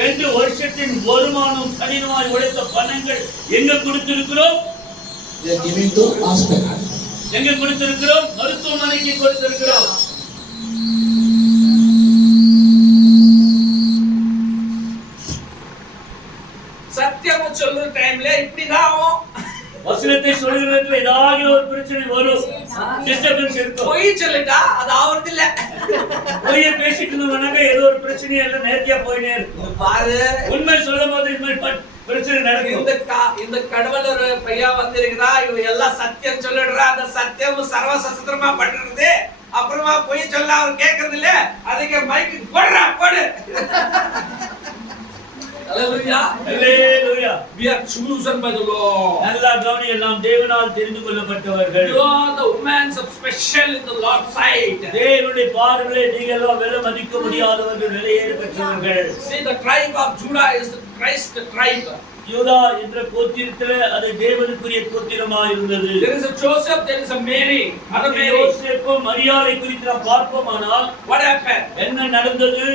2 வருஷத்தின் வருமானம், கடினமாய் உழைத்த பணங்கள் எங்க கொடுத்திருக்கிறோம்? They are giving to hospital. எங்க கொடுத்திருக்கிறோம்? மருத்துவமனைக்கு கொடுத்திருக்கிறோம். சத்தியம் சொல்ற டைம்ல இப்படிதான் ஆகும். வசனத்தை சொல்கிறதுல ஏதாவது ஒரு பிரச்சனை வரும், டிஸ்டர்பன்ஸ் இருக்கும். பொய் சொல்லிட்டா அது ஆவறது இல்ல. பொய்யை பேசிட்டு இருந்தவங்க ஏதோ ஒரு பிரச்சனை எல்லாம் நேர்த்தியா போயினே இருக்கும். பாரு, உண்மை சொல்லும் போது இந்த மாதிரி பிரச்சனை நடக்கும். இந்த கடவுள் ஒரு பையா வந்திருக்கிறா, இவ எல்லாம் சத்தியம் சொல்லிடுறா, அந்த சத்தியம் சர்வசஸ்திரமா பண்றது, அப்புறமா பொய் சொல்ல அவர் கேட்கறது இல்ல, அதுக்கு மைக்கு போடுறா போடு. Hallelujah. Hallelujah. We are chosen by the Lord. நல்லா கவனிங்க, நாம் தேவனால் தெரிந்து கொள்ளப்பட்டவர்கள். You are the women of special in the Lord's sight. தேவனுடைய பார்வையிலே நீங்கள் எல்லாம் விலை மதிக்க முடியாதவர்கள், விலையேற பெற்றவர்கள். See, the tribe of Judah is the Christ tribe. யூதா என்ற கோத்திரத்திலே அது தேவனுக்குரிய கோத்திரமாக இருந்தது. There is a Joseph, there is a Mary. Mother Mary. யோசேப்பு மரியாதை குறித்து நாம் பார்ப்போமானால் What happened? என்ன நடந்தது?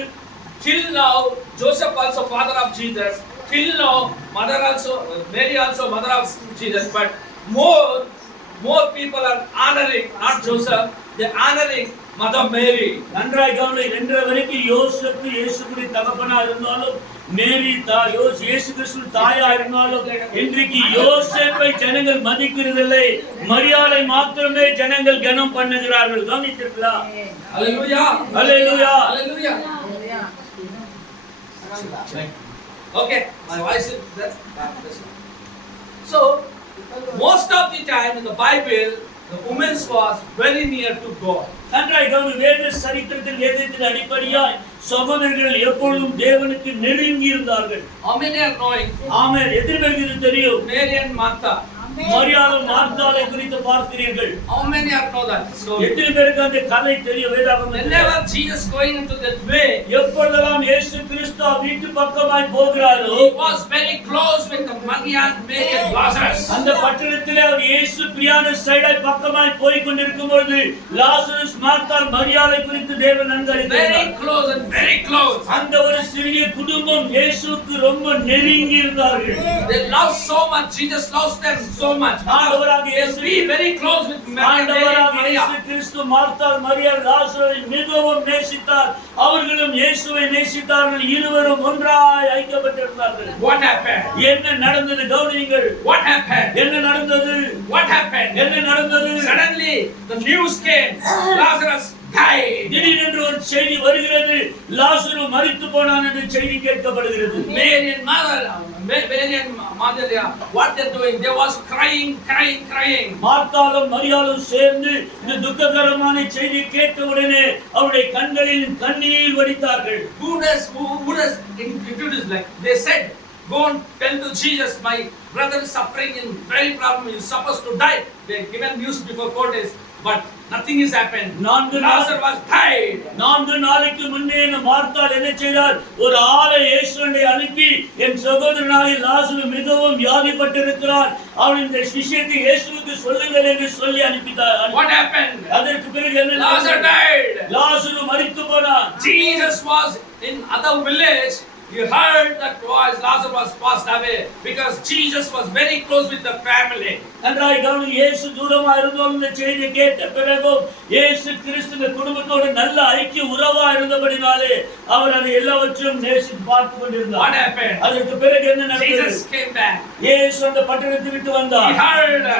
Till now, Joseph also father of Jesus. Till now, mother also, Mary also mother of Jesus. But more people are honoring not Joseph, they are honoring Mother Mary. நன்றாய் கவனி, இன்று வரைக்கும் யோசேப்பு இயேசுவின் தகப்பனா இருந்தாலும், மேரி இயேசு கிறிஸ்து தாயா இருந்தாலும், இன்றைக்கு யோசேப்பை ஜனங்கள் மதிக்கிறதில்லை, மரியாதை மாத்திரமே ஜனங்கள் கனம் பண்ணுகிறார்கள். கவனித்தீர்களா? Hallelujah. Hallelujah. Hallelujah. Okay, my voice is there. So, most of the time in the Bible, the woman was very near to God. நன்றாய் கவனி. வேத சரித்திரத்தில் வேதத்தின் அடிப்படையாய் சகோதரர்கள் எப்பொழுதும் தேவனுக்கு நெருங்கி இருந்தார்கள். How many are knowing? ஆமென். எத்தனை பேருக்கு இது தெரியும்? Mary and Martha. மரியாளும் மார்த்தாளை குறித்து பார்க்கிறீர்கள். How many are know that story? எத்தனை பேருக்கு அந்த கதை தெரியும்? வேதாகமத்தில் Whenever Jesus going into that way, எப்பொழுதெல்லாம் இயேசு கிறிஸ்து வீட்டு பக்கமாய் போகிறாரோ, he was very close with the Mary and Lazarus. அந்த பட்டணத்திலே அவர் இயேசு பிரியாண சைடாய் பக்கமாய் போய் கொண்டிருக்கும் பொழுது லாசரஸ் மார்த்தாள் மரியாளை குறித்து தேவன் நன்கு Very அறிந்திருந்தார். close and very close. அந்த ஒரு சிறிய குடும்பம் இயேசுவுக்கு ரொம்ப நெருங்கி இருந்தார்கள். They loved so much. Jesus loves them so much. ஆண்டவராக They இயேசு be very close with Mary and ஆண்டவராக Maria. இயேசு கிறிஸ்து மார்த்தாள் மரியாள் லாசரை மிகவும் நேசித்தார். அவர்களும் இயேசுவை நேசித்தார்கள். இருவரும் ஒன்றாய் ஐக்கியப்பட்டிருந்தார்கள். What happened? என்ன நடந்தது? கவனியுங்கள். What happened? என்ன நடந்தது? What happened? என்ன நடந்தது? Suddenly the news came. Lazarus died. திடீரென்று ஒரு செய்தி வருகிறது. லாசரு மரித்து போனான் என்று செய்தி கேட்கப்படுகிறது. Mary and Maria, what they're doing? They was crying. மார்த்தாளும் மரியாளும் சேர்ந்து இந்த துக்ககரமான செய்தி கேட்டவுடனே அவருடைய கண்களில் கண்ணீர் வடித்தார்கள். Who does introduce like they said, go and tell to Jesus, my brother is suffering in very problem. He is supposed to die. They given news before 4 days, but nothing has happened. Lazarus was died. 4 நாளைக்கு முன்னே மார்த்தாள் என்ன செய்தார்? ஒரு ஆளை இயேசுவை அனுப்பி, என் சகோதரனாகிய லாசரு மிகவும் வியாதிப்பட்டிருக்கிறார், அவன் இந்த விஷயத்தை இயேசுவுக்கு சொல்லுங்கள் என்று சொல்லி அனுப்பினார். What happened? அதற்கு பிறகு என்ன Lazarus நடந்தது? died. லாசரு மரித்து போனான். Jesus was in other village. You heard that voice. Lazarus was passed away because Jesus was very close with the family. நன்றாய் கவனி. இயேசு தூரமா இருந்தாலும் இந்த செய்தியை கேட்ட பிறகும் இயேசு கிறிஸ்து இந்த குடும்பத்தோடு நல்ல ஐக்கிய உறவா இருந்தபடினாலே அவர் அதை எல்லாவற்றையும் நேசித்து பார்த்து கொண்டிருந்தார். What happened? அதற்கு பிறகு என்ன நடந்தது? Jesus came back. இயேசு அந்த பட்டணத்தை விட்டு He வந்தார். heard.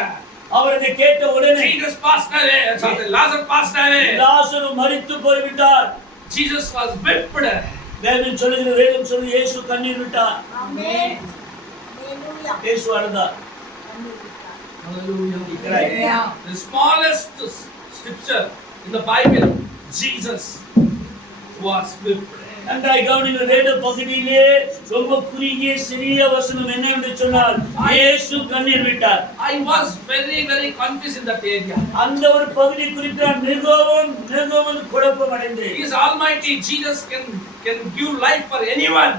அவர் அதை கேட்ட உடனே Jesus passed away. Lazarus passed away. லாசரு மரித்து போய்விட்டார். Jesus was whipped. வேதம் சொல்லுகிற வேதம் சொல்லி இயேசு கண்ணீர் விட்டார். ஆமென். இயேசு அழுதார். Hallelujah. The smallest scripture in the Bible, Jesus was whipped. நன்றாய் கவனிங்கள். வேத பகுதியிலே ரொம்ப குறுகிய சிறிய வசனம் என்ன என்று சொன்னால் இயேசு கண்ணீர் விட்டார். I was very confused in that area. அந்த ஒரு பகுதி குறித்து நான் மிகவும் குழப்பம் அடைந்தேன். He is almighty. Jesus can give life for anyone.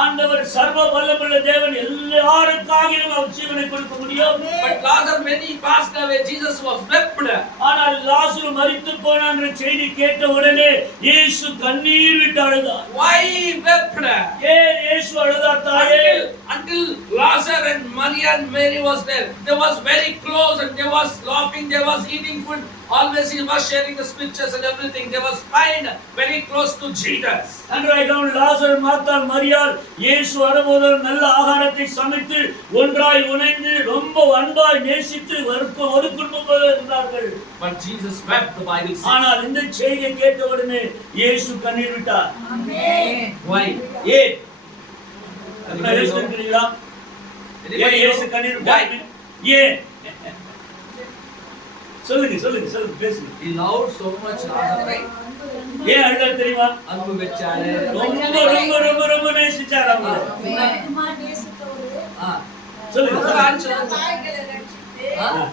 ஆண்டவர் சர்வ வல்லமையுள்ள தேவன் எல்லாருக்காகவும் அவர் ஜீவனை கொடுக்க முடியும். But Lazarus, when he passed away, Jesus was whipped. ஆனால் லாசரு மரித்து போனான் என்ற செய்தி கேட்ட உடனே இயேசு கண்ணீர் விட்டு அழுதார். Why whipped? ஏன் இயேசு அழுதார் தாயே? Until Lazarus and Maria and Mary was there. They was very close and they was laughing. They was eating food. Always he was sharing the scriptures and everything. They was fine, very close to Jesus. நன்றாய் கவனி. லாசரு மார்த்தாள் மரியாள் இயேசு வரும்போது நல்ல ஆகாரத்தை சமைத்து ஒன்றாய் இணைந்து ரொம்ப அன்பாய் நேசித்து ஒரு குடும்பமாக இருந்தார்கள். But Jesus wept, the Bible says. ஆனால் இந்த செய்தியை கேட்ட உடனே இயேசு கண்ணீர் விட்டார். ஆமென். Why? ஏன்? அப்படின்னா யோசிக்கிறீங்களா? ஏன் இயேசு கண்ணீர் விட்டார்? ஏன்? சொல்லுங்க பேசுங்க. He loved so much Lazarus. ஏன் அழுதார் தெரியுமா? அன்பு வச்சாரு. ரொம்ப நேசிச்சார் அவங்க. அம்மா நேசத்தோடு சொல்லுங்க. தாய்களை ரட்சித்து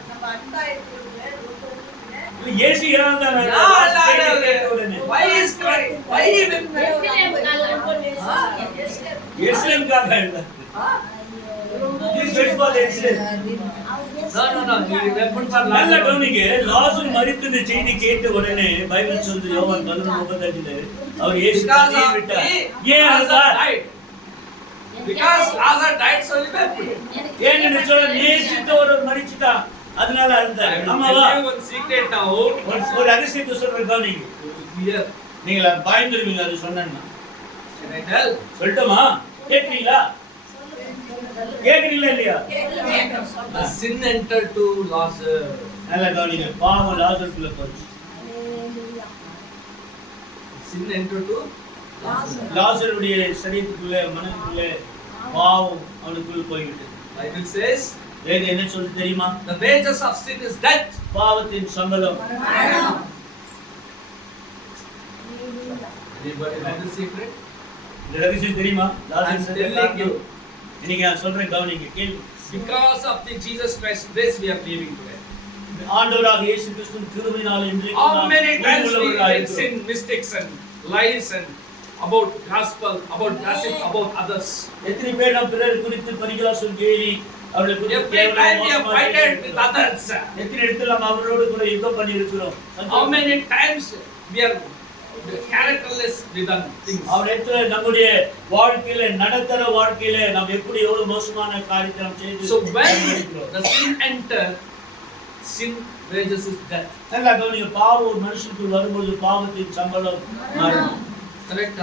நம்ம அன்பா இருக்கிறவங்க ரொம்ப ஏசிக்கிறான் தான். Why is crying? Why he wept? எருசலேமுக்காக அழுதார். This is for Jerusalem. No. He wept for நல்ல Lazarus. கவனிங்க. லாசரு மரித்த செய்தி கேட்ட உடனே பைபிள் சொல்லுது யோவான் 11:35 அவர் இயேசு கண்ணீர் விட்டார். ஏன் அழுதார்? Because Lazarus died, so he wept. ஏன் என்று சொல்ல நேசித்த ஒரு மரிச்சிட்டான், அதனால அழுதார். ஆமாவா? One secret now. ஒரு ரகசியத்தை சொல்றேன் கவனிங்க. Here. நீங்க பயந்துருவீங்க அது சொன்னா. Can I tell? சொல்லட்டுமா? கேட்கிறீங்களா? கேட்கிறீங்களா இல்லையா? The sin entered to Lazarus. நல்ல கவனிங்க. பாவம் லாசருக்குள்ள போச்சு. Sin entered to லாசருடைய சரீரத்துக்குள்ள மனதுக்குள்ள பாவம் அவனுக்குள்ள போய்விட்டது. Bible says, வேதம் என்ன சொல்லுது தெரியுமா? the wages of sin is death. பாவத்தின் சம்பளம் Anybody know the secret? இந்த ரகசியம் தெரியுமா? I'm telling you. இன்னைக்கு நான் சொல்றேன் கவனிங்க கேள்வி. Because of the Jesus Christ grace we are living today. ஆண்டவராக இயேசு கிறிஸ்துவின் கிருபையினாலே இன்றைக்கு How நாம் many times we உயிருள்ளவர்களாய் did இருக்கிறோம். sin, mistakes and lies and about gospel, about gossip, about others. எத்தனை பேர் நாம் பிறர் குறித்து பரிகாசம் கேலி அவர்களை குறித்து Every time we have கேவலமாக fighted with பேசியிருக்கிறோம். others. எத்தனை இடத்துல நாம் அவர்களோடு கூட யுத்தம் பண்ணி இருக்கிறோம். How many times we are characterless with other things. அவர் இடத்துல நம்முடைய வாழ்க்கையில நடத்தற வாழ்க்கையில நாம் எப்படி எவ்வளவு மோசமான காரியத்தை நாம் செய்து So when the sin enter, sin wages is death. நல்லா கவனிங்க, பாவம் ஒரு மனுஷனுக்கு வரும்போது பாவத்தின் சம்பளம் மரணம். Correct?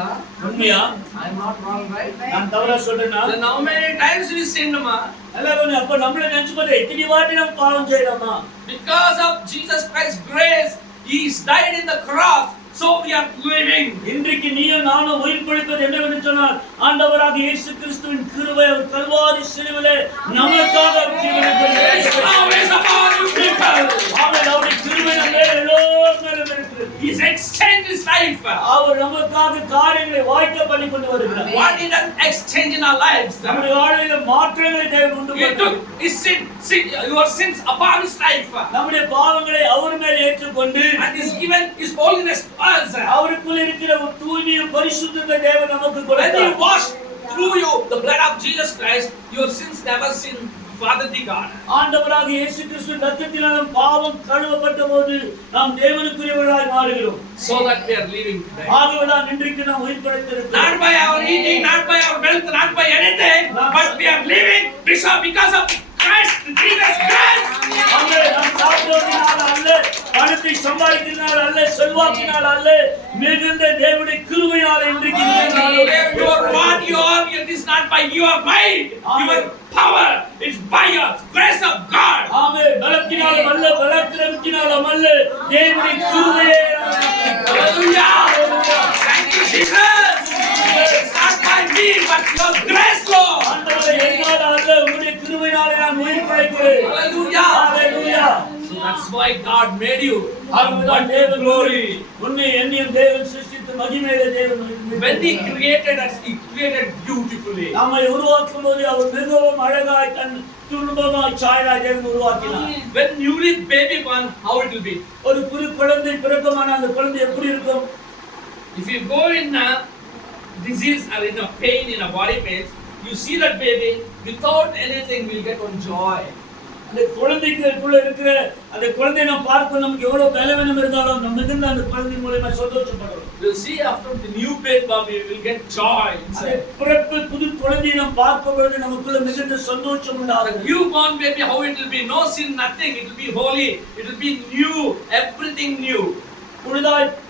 உண்மையா? I'm not wrong, right? நான் தவறா சொல்றேனா? Then how many times we sinned, ma? நல்லா கவனிங்க, அப்ப நம்மள நினைச்சு பார்த்தா எத்தனை வாட்டி நம்ம பாவம் செய்யறோமா? Because of Jesus Christ's grace, He died in the cross, so we are living. இன்றைக்கு நீயும் நானும் உயிர் பிழைப்பது என்னவென்று சொன்னால் ஆண்டவராக இயேசு கிறிஸ்துவின் கிருபை அவர் கல்வாரி சிலுவையிலே நமக்காக ஜீவனை His கொடுத்தார். love is upon you people. அவர் அவருடைய கிருபை நம்ம எல்லோர் மேலும் இருக்கிறது. He's exchanged His life. அவர் நமக்காக காரியங்களை வாய்க்க பண்ணி கொண்டு வருகிறார். What did that exchange in our lives? நம்முடைய வாழ்விலே மாற்றங்களை தேவன் உண்டு He took பண்ணார். His your sins upon His life. நம்முடைய பாவங்களை அவர் மேல் ஏற்றுக்கொண்டு And He's given His holiness to us. அவருக்குள் இருக்கிற ஒரு தூய்மையும் பரிசுத்தத்தை தேவன் நமக்கு When He கொடுத்தார். washed through you the blood of Jesus Christ, your sins never sin Father the God. ஆண்டவராக இயேசு கிறிஸ்து இரத்தத்தினாலும் பாவம் கழுவப்பட்டபோது நாம் தேவனுக்குரியவர்களாய் மாறுகிறோம். So that we are living today. ஆகவேதான் இன்றைக்கு நாம் உயிர் பிழைத்திருக்கிறோம். Not by our eating, not by our wealth, not by anything, but we are living because of Christ, Jesus Christ. அங்கே நாம் சாப்பிடுவதனால அல்ல, பணத்தை சம்பாதிக்கிறதுனால அல்ல, செல்வாக்கினால் அல்ல, மிகுந்த தேவனுடைய கிருபையினால் இன்றைக்கு You are what you are. It is not by your might, your power. It's by your grace of God. ஆமென். பலத்தினாலும் அல்ல, பராக்கிரமத்தினாலும் அல்ல, தேவனுடைய கிருபையே. Hallelujah. Thank you, Jesus. It's not by me, but your grace, Lord. ஆண்டவரே, என்னால் அல்ல, உம்முடைய கிருபையினாலே நான் உயிர் பிழைக்கிறேன். Hallelujah. Hallelujah. So that's why God made you. ஆகவேதான் தேவன் glory. உன்னை என்னையும் தேவன் சிருஷ்டித்து மகிமையிலே தேவன் When He created us, He created beautifully. நம்மை உருவாக்கும் போது அவர் மிகவும் அழகாய் தன் துன்பமாய் சாயலாய் தேவன் உருவாக்கினார். When newly baby born, how it will be? ஒரு புது குழந்தை பிறக்குமான அந்த குழந்தை எப்படி இருக்கும்? If you go in a disease or in a pain, in a body pain, you see that baby without anything will get one joy. அந்த குழந்தைக்குள்ள இருக்கிற அந்த குழந்தையை நாம் பார்க்கும் நமக்கு எவ்வளவு பலவீனம் இருந்தாலும் நம்ம மிகுந்த அந்த குழந்தை மூலமா சந்தோஷப்படுறோம். We'll see after the new baby, we will get joy அந்த inside. பிறப்பு புது குழந்தையை நாம் பார்க்கும் பொழுது நமக்குள்ள மிகுந்த சந்தோஷம் The உண்டாகும். newborn baby, how it will be? No sin, nothing. It will be holy. It will be new. Everything new.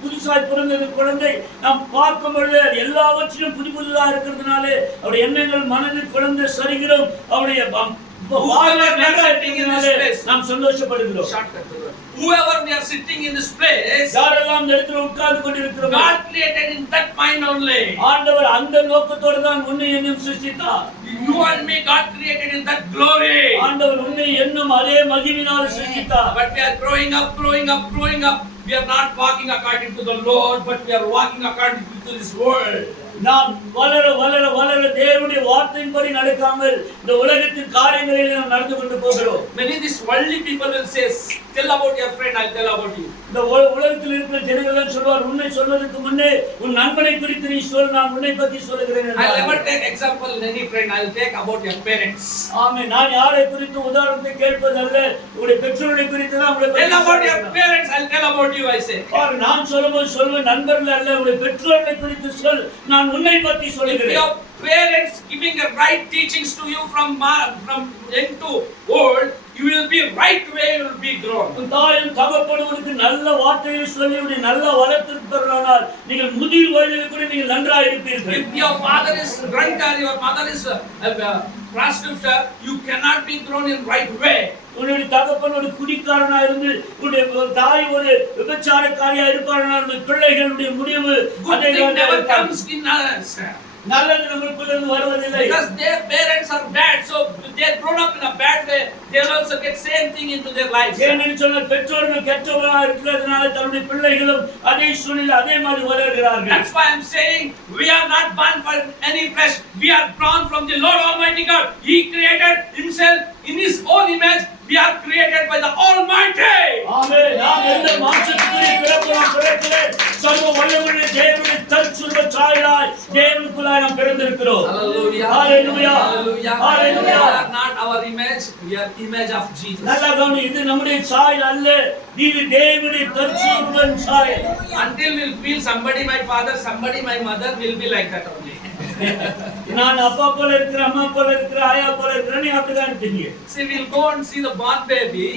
புதுசாய் பிறந்த குழந்தை நாம் பார்க்கும் பொழுது எல்லாவற்றிலும் புதுதாக இருக்கிறதுனாலே அவருடைய எண்ணங்கள் மனதில் குழந்தை சரிகிறோம். அவருடைய நாம் சந்தோஷப்படுகிறோம். Whoever we are sitting in this place, யாரெல்லாம் இந்த இடத்துல உட்கார்ந்து கொண்டிருக்கிறோம், God created in that mind only. ஆண்டவர் அந்த நோக்கத்தோடு தான் உன்னை என்னும் சிருஷ்டித்தார். You and me, God created in that glory. ஆண்டவர் உன்னை என்னும் அதே மகிமையினால் சிருஷ்டித்தார். But we are growing up. We are not walking according to the Lord, but we are walking according to this world. நாம் வளர வளர வளர தேவனுடைய வார்த்தையின்படி நடக்காமல் இந்த உலகத்தின் காரியங்களில் நாம் நடந்து கொண்டு போகிறோம். Many these worldly people will say, tell about your friend, I'll tell about you. இந்த உலகத்தில் இருக்கிற ஜனங்கள் சொல்வார், உன்னை சொல்வதற்கு முன்னே உன் நண்பனை குறித்து நீ சொல், நான் உன்னை பற்றி சொல்கிறேன். I'll never take example in any friend. I'll take about your parents. ஆமென். நான் யாரை குறித்து உதாரணத்தை கேட்பதல்ல, உங்களுடைய பெற்றோர்களை குறித்து தான் உங்களை Tell about your parents, I'll tell about you, I say. நான் சொல்லுவேன் நண்பர்கள் அல்ல, உங்களுடைய பெற்றோர்களை குறித்து சொல், நான் உன்னை பற்றி If சொல்கிறேன். your parents giving a right teachings to you from young to old, you will be right way, you will be grown. உன் தாயும் தகப்பனும் உனக்கு நல்ல வார்த்தையை சொல்லி உன்னை நல்ல வளர்த்திருப்பார்கள், நீங்கள் முதிர் வயதில் கூட நீங்கள் நன்றாக இருப்பீர்கள். If your father is drunk or your mother is prostitute, you cannot be grown in right way. உன்னுடைய தகப்பன் ஒரு குடிக்காரனா இருந்து உன்னுடைய தாய் ஒரு விபச்சாரக்காரியா இருப்பார்கள், உன்னுடைய பிள்ளைகளுடைய முடிவு Good thing never comes in us. நல்லது நம்மளுக்குள்ள இருந்து வருவதில்லை. Because their parents are bad, so if they are grown up in a bad way, they will also get same thing into their lives. ஏனென்று சொன்னால் பெற்றோர்கள் கெட்டவர்களா இருக்கிறதுனால தன்னுடைய பிள்ளைகளும் அதே சூழ்நிலை அதே மாதிரி வளர்கிறார்கள். That's why I'm saying we are not born for any flesh. We are born from the Lord Almighty God. He created himself in his own image. We are created by the Almighty. ஆமென். நாம் எந்த மாம்சத்துக்குரிய பிறப்பிலே சர்வ வல்லமையுள்ள தேவனுடைய தற்சுரூப சாயலாய் தேவனுக்குள்ளாய் நாம் பிறந்திருக்கிறோம். Hallelujah. Hallelujah. Hallelujah. Hallelujah. We are not our image. We are image of Jesus. நல்லா கவனி, இது நம்முடைய சாயல் அல்ல, இது தேவனுடைய தற்சுரூபன் சாயல். Until we'll feel somebody my father, somebody my mother, will be like that only. நான் அப்பா போல இருக்கிறேன், அம்மா போல இருக்கிறேன், ஆயா போல இருக்கிறேன், நீ அப்படிதான் இருப்பீங்க. See, we'll go and see the born baby.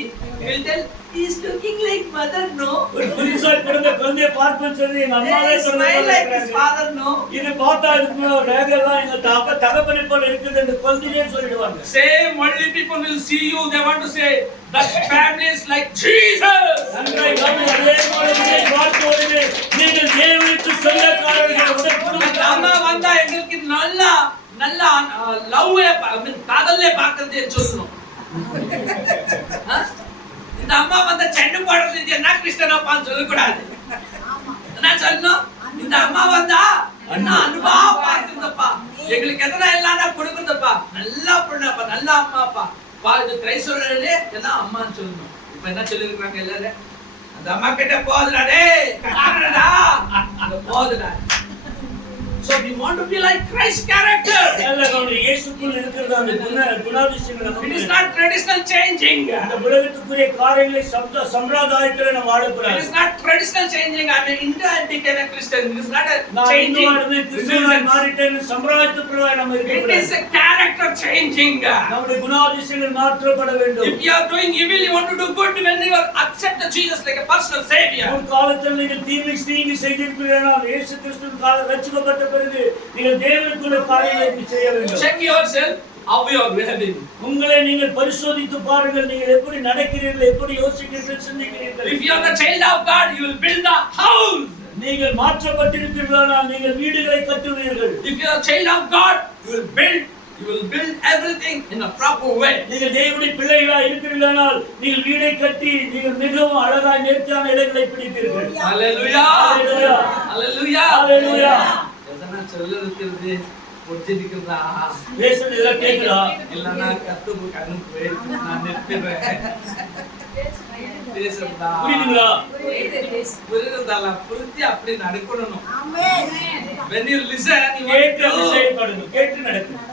We'll tell, he's looking like mother, no? ஒரு புதுசா பிறந்த குழந்தையை பார்ப்பேன்னு சொல்லி எங்க அம்மாவே He smile like his சொல்லுவாங்க. father, no? இது பார்த்தா இருக்குமே ஒரு ரேகெல்லாம் எங்க தகப்பனை போல இருக்குது என்று குழந்தையே சொல்லிடுவாங்க. Same worldly people will see you. They want to say that family is like Jesus. நன்றாய் கவனி, அதே போல இதை பார்த்தோடனே நீங்கள் தேவனுக்கு சொந்தக்காரர்கள் உடன் அந்த அம்மா வந்தா எங்களுக்கு நல்லா நல்லா லவ்வே காதல்லே பார்க்கறதே சொல்லணும். இந்த அம்மா வந்த செண்டு பாடுறது இது என்ன கிறிஸ்டனாப்பான்னு சொல்லக்கூடாது. என்ன சொல்லணும்? இந்த அம்மா வந்தா அண்ணா அன்பா பார்த்துருந்தப்பா, எங்களுக்கு எதனா எல்லாம் கொடுக்குறதப்பா, நல்லா பொண்ணப்பா, நல்ல அம்மாப்பா பா. இது கிரைஸ்தவர்களே எல்லாம் அம்மான்னு சொல்லணும். இப்ப என்ன சொல்லிருக்காங்க எல்லாரும், அந்த அம்மா கிட்ட போதுடா டேய் காரணடா போதுடா. So we want to be like Christ character. நல்ல கவனி, இயேசுக்குள் இருக்கிற அந்த குணாதிசயங்களை It is not traditional changing. இந்த உலகத்துக்குரிய காரியங்களை சம்பிரதாயத்தில் நாம் It வாழக்கூடாது. is not traditional changing. I mean, India and became a Christian. It is not a நான் changing. இந்துவானது கிறிஸ்துவனாய் மாறிட்டேன் சம்பிரதாயத்துக்குள்ளாய் நாம் It is இருக்கக்கூடாது. a character changing. நம்முடைய குணாதிசயங்கள் மாற்றப்பட வேண்டும். If you are doing evil, you want to do good when you accept Jesus like a personal savior. ஒரு காலத்தில் நீங்கள் தீமை செய்திருக்கிறீர்கள், இயேசு கிறிஸ்துவின் கால ரட்சிக்கப்பட்ட பிறகு நீங்கள் தேவனுக்குள்ள காரியங்களை செய்ய வேண்டும். Check yourself how you are behaving. உங்களை நீங்கள் பரிசோதித்து பாருங்கள், நீங்கள் எப்படி நடக்கிறீர்கள், எப்படி யோசிக்கிறீர்கள், சிந்திக்கிறீர்கள். If you are the child of God, you will build a house. நீங்கள் மாற்றப்பட்டிருக்கிறீர்களானால் நீங்கள் வீடுகளை கட்டுவீர்கள். If you are a child of God, you will build everything in a proper way. நீங்கள் தேவனுடைய பிள்ளைகளாக இருக்கிறீர்களானால் நீங்கள் வீடை கட்டி நீங்கள் மிகவும் அழகாய் நேர்த்தியான இடங்களை பிடிப்பீர்கள். Hallelujah. Hallelujah. Hallelujah. Hallelujah. எதனா சொல்லிருக்கிறது ஒட்டிருக்கிறதா பேசுறது எல்லாம் கேக்குதா? இல்லனா கத்து கண்ணு போயிருக்கு. நான் நிறுத்திடுறேன். பேசுறதா புரியுதுங்களா? புரியுதுதால புரிஞ்சு அப்படி நடக்கணும். When you listen, you கேட்டு want to do. செயல்படுங்க, கேட்டு நடக்குங்க.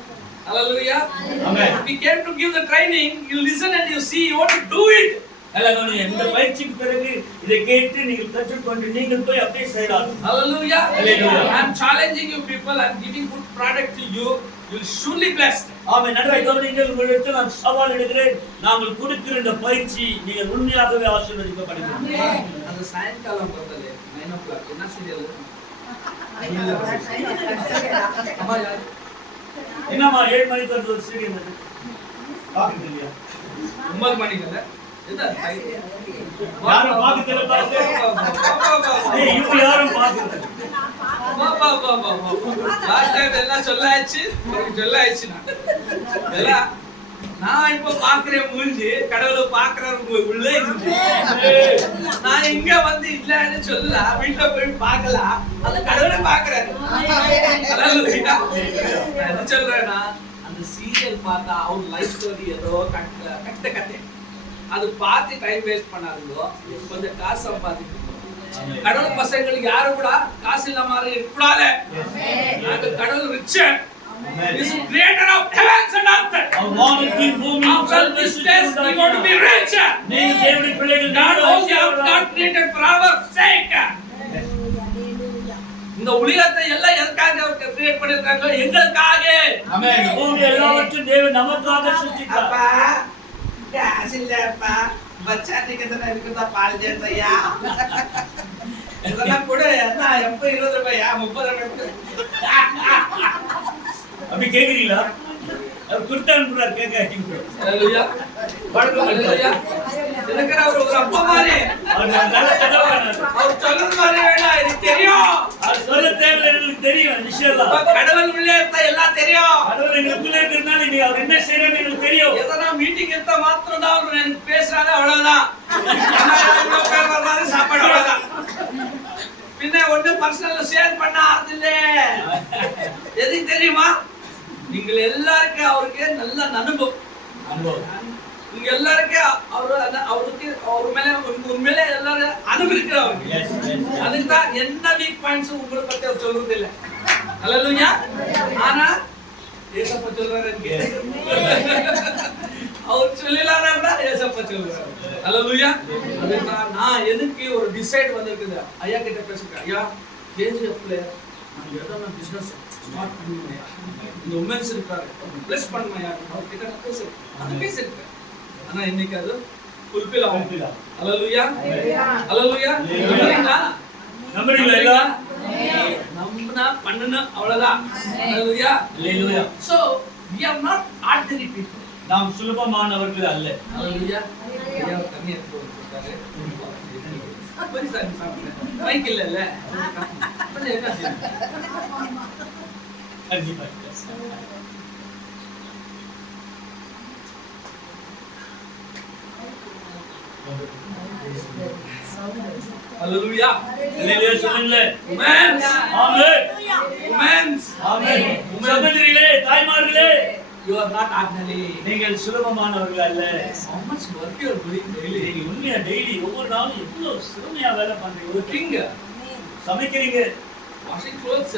Hallelujah. Amen. We came to give the training. You listen and you see. You want to do it. இந்த பயிற்சிக்கு பிறகு இதை கேட்டு நீங்கள் கற்றுக்கொண்டு நீங்கள் போய் அப்படியே செய்யலாம். Hallelujah. Hallelujah. I am challenging you people. I am giving good product to you. You will surely blessed. ஆமென். நன்றாய் கவனியுங்கள், உங்களுக்கு நான் சவால் எடுக்கிறேன். நாங்கள் கொடுக்கிற இந்த பயிற்சி நீங்கள் உண்மையாகவே ஆசீர்வதிக்கப்படுவீர்கள். அந்த சாயங்காலம் பார்த்தலே 9 o'clock என்ன சீரியல்? அம்மா யார்? என்னம்மா 7 மணிக்கு வந்து ஒரு சீரியல் வந்து பாக்குறது இல்லையா? 9 மணிக்குல என்ன யாரும் பாக்குறதுல பாருங்க. ஏய் இவங்க யாரும் பாக்குறது. லாஸ்ட் டைம் எல்லாம் சொல்லாச்சு, சொல்லாச்சு எல்லாம் நான் இப்ப பாக்குறேன் மூஞ்சி, கடவுளை பாக்குறவங்க உள்ளே இருந்துச்சு. நான் இங்க வந்து இல்லன்னு சொல்லலாம், வீட்டுல போய் பார்க்கலாம், அந்த கடவுளை பாக்குறாரு. நான் என்ன சொல்றேன்னா, அந்த சீரியல் பார்த்தா அவர் லைஃப் ஸ்டோரி ஏதோ கட்ட கதை அது பார்த்து டைம் வேஸ்ட் பண்ணாதீங்க. கொஞ்சம் காசு சம்பாதிக்கணும். கடவுள் பசங்களுக்கு யாரும் கூட காசு இல்லாம இருக்கக்கூடாது. நாங்க கடவுள் rich is creator of heavens and earth. வானத்தின் பூமி After this days we want to be rich. நீங்கள் தேவனுடைய பிள்ளைகள். God only have God created for our sake. இந்த உலகத்தை எல்லாம் எதற்காக கிரியேட் பண்ணிருக்காங்க? எங்களுக்காக. ஆமென். பூமி எல்லாவற்றையும் தேவன் நமக்காக சிருஷ்டித்தார். அப்பா காசு இல்லப்பா, பச்சாட்டிக்கு தான இருக்குதா பால் தேத்தையா. இதெல்லாம் கூட என்ன எப்ப 20 ரூபாயா 30 ரூபாய் அப்படி கேக்குறீங்களா? அவர் குடுத்தான்றார் கேட்காதீங்க. ஹalleluya. ஹalleluya. இருக்கிற ஒரு அப்பா மாதிரி அவர் நல்ல கதை பண்ணாரு. அவர் சொல்றது மாதிரி வேணா எனக்கு தெரியும். அது சொல்ல தேவையில்லை, எங்களுக்கு தெரியும் நிச்சயம். கடவுள் உள்ளே இருந்தா எல்லாம் தெரியும். கடவுள் எங்களுக்குள்ள இருக்கிறதுனால நீ அவர் என்ன செய்யறன்னு எங்களுக்கு தெரியும். எதனா மீட்டிங் எடுத்தா மாத்திரம் தான் அவர் எனக்கு பேசுறாரு, அவ்வளவுதான். இவ்வளவு பேர் வர்றாரு, சாப்பாடு அவ்வளவுதான். பின்ன ஒண்ணு பர்சனல் ஷேர் பண்ண ஆறுதில்ல. எதுக்கு தெரியுமா? நீங்கள் எல்லாருக்கும் அவருக்கு நல்ல அனுபவம். நீங்க எல்லாருக்கும் அவருக்கு அவர் மேல உண்மையிலே எல்லாரும் அனுபவிக்கிற அவருக்கு. அதுக்கு தான் என்ன வீக் பாயிண்ட்ஸ் உங்களை பத்தி அவர் சொல்றது இல்ல. அல்லேலூயா. ஆனா ஏசப்பா சொல்றாரு, அவர் சொல்லலாம்னா ஏசப்பா சொல்றாரு. அல்லேலூயா. அதுதான் நான் எதுக்கு ஒரு டிசைட் வந்திருக்குது. ஐயா கிட்ட பேசுறேன், ஐயா கேஜிஎஃப்ல நான் எதனா பிசினஸ் ஸ்டார்ட் பண்ணுவேன், இந்த உமன்ஸ் இருக்காரு பிளஸ் பண்ணுமையா அவர் கிட்ட நான் பேசுறேன். அது பேசிருக்கேன். ஆனா இன்னைக்கு அது ஃபுல்ஃபில் ஆகும். அல்லேலூயா. அல்லேலூயா. நம்புறீங்களா? நம்பினா பண்ணணும், அவ்வளவுதான். அல்லேலூயா. அல்லேலூயா. So we are not ordinary people. நாம் சுலபமானவர்கள் அல்ல. அல்லேலூயா. ஐயா தண்ணி எடுத்து கொடுத்தாரு. கொஞ்சம் தண்ணி சாப்பிடுறேன். மைக் இல்லைல்ல. கொஞ்சம் என்ன செய்யணும்? கண்டிப்பா. அல்லேலூயா. அல்லேலூயா சொல்லுங்க. Amen. ஆமென். Amen. ஆமென். சகோதரிகளே, தாய்மார்களே, You are not ordinary. நீங்கள் சுலபமானவர்கள் அல்ல. How much work you are doing daily? நீங்க உண்மையா டெய்லி ஒவ்வொரு நாளும் எவ்வளவு சிறுமையா வேலை பண்றீங்க. ஒரு Working, சமைக்கிறீங்க, washing clothes,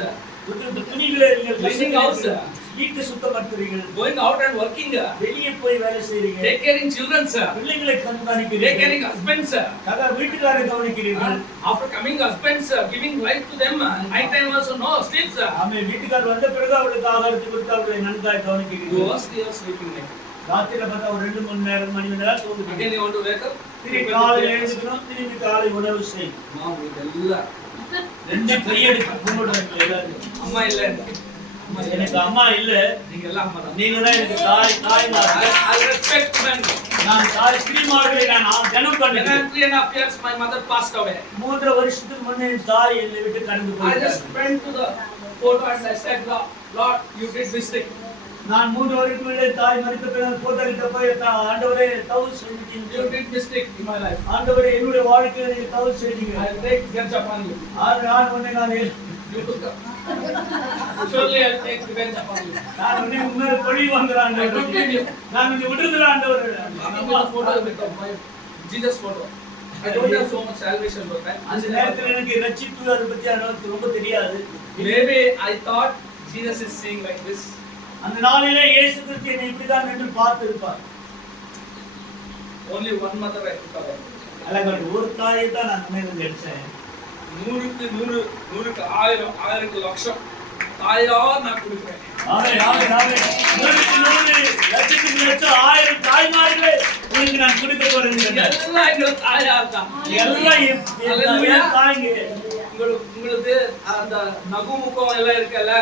துணிகளை நீங்கள் Cleaning house. வீட்டை சுத்தப்படுத்துறீங்க, going out and working, வெளியே போய் வேலை செய்றீங்க, take caring children, பிள்ளைகளை take கண்காணிக்கிறீங்க, caring husbands. வீட்டுக்காரரை கவனிக்கிறீர்கள். After coming husbands, giving life to them, night time also no sleeps. ஆமென். வீட்டுக்காரர் வந்த பிறகு அவளுக்கு ஆகாரத்தை கொடுத்து அவர்களை நன்றாக கவனிக்கிறீர்கள். Ghost you are sleeping night. ராத்திரில பார்த்தா ஒரு 2 மணி நேரம் தூங்குறீங்க. Again you want to wake up? திருப்பி காலையில எழுந்துக்கணும், திருப்பி காலை உணவு செய். இதெல்லாம் 2 கையெடுத்து கும்பிடுறாங்க எல்லாரும். அம்மா இல்ல. எனக்கு அம்மா இல்ல, நீங்க எல்லாம் அம்மா தான். நீங்க தான் எனக்கு தாய்மார்கள். I respect men. நான் தாய் ஸ்ரீமார்களை நான் கனம் பண்ணுறேன். When 3.5 years my mother passed away. 3 வருஷத்துக்கு முன்னே என் தாய் என்னை விட்டு கடந்து I போயிட்டார். just went to the photo and I said, Lord, you did mistake. நான் 3 வருஷத்துக்கு முன்னே தாய் மரித்த பிறகு போட்டோ எடுத்த போய் ஆண்டவரே தவறு செஞ்சிட்டீங்க. You did mistake in my life. ஆண்டவரே என்னுடைய வாழ்க்கையில நீங்க தவறு செஞ்சீங்க. I will take revenge upon you. நான் உன்னை You took up. Surely I will take revenge upon you. நான் உன்னை உண்மையில பழி வாங்குறேன் ஆண்டவரே. நான் உன்னை விடுதலை ஆண்டவரே. Give me the photo with my Jesus photo. I don't have so much salvation for that. அந்த நேரத்துல எனக்கு ரட்சிப்பு அதை பத்தி எனக்கு ரொம்ப தெரியாது. Maybe I thought Jesus is seeing like this. அந்த நாளிலே இயேசு கிறிஸ்து என்னை இப்படிதான் நின்று பார்த்திருப்பார். Only one mother I took away. அழகான ஒரு தாயை தான் நான் நினைவு எடுத்தேன். 100க்கு 100, 100க்கு 1000, 1000க்கு லட்சம் தாயா நான் கொடுக்கிறேன். ஆமென் ஆமென் ஆமென். 100 லட்சத்துக்கு லட்சம் 1000 தாய்மார்களே உங்களுக்கு நான் கொடுக்க போறேன். எல்லாம் எங்க தாயா தான். எல்லாம் என் தாய்ங்க. உங்களுக்கு அந்த நகுமுகம் எல்லாம் இருக்குல்ல,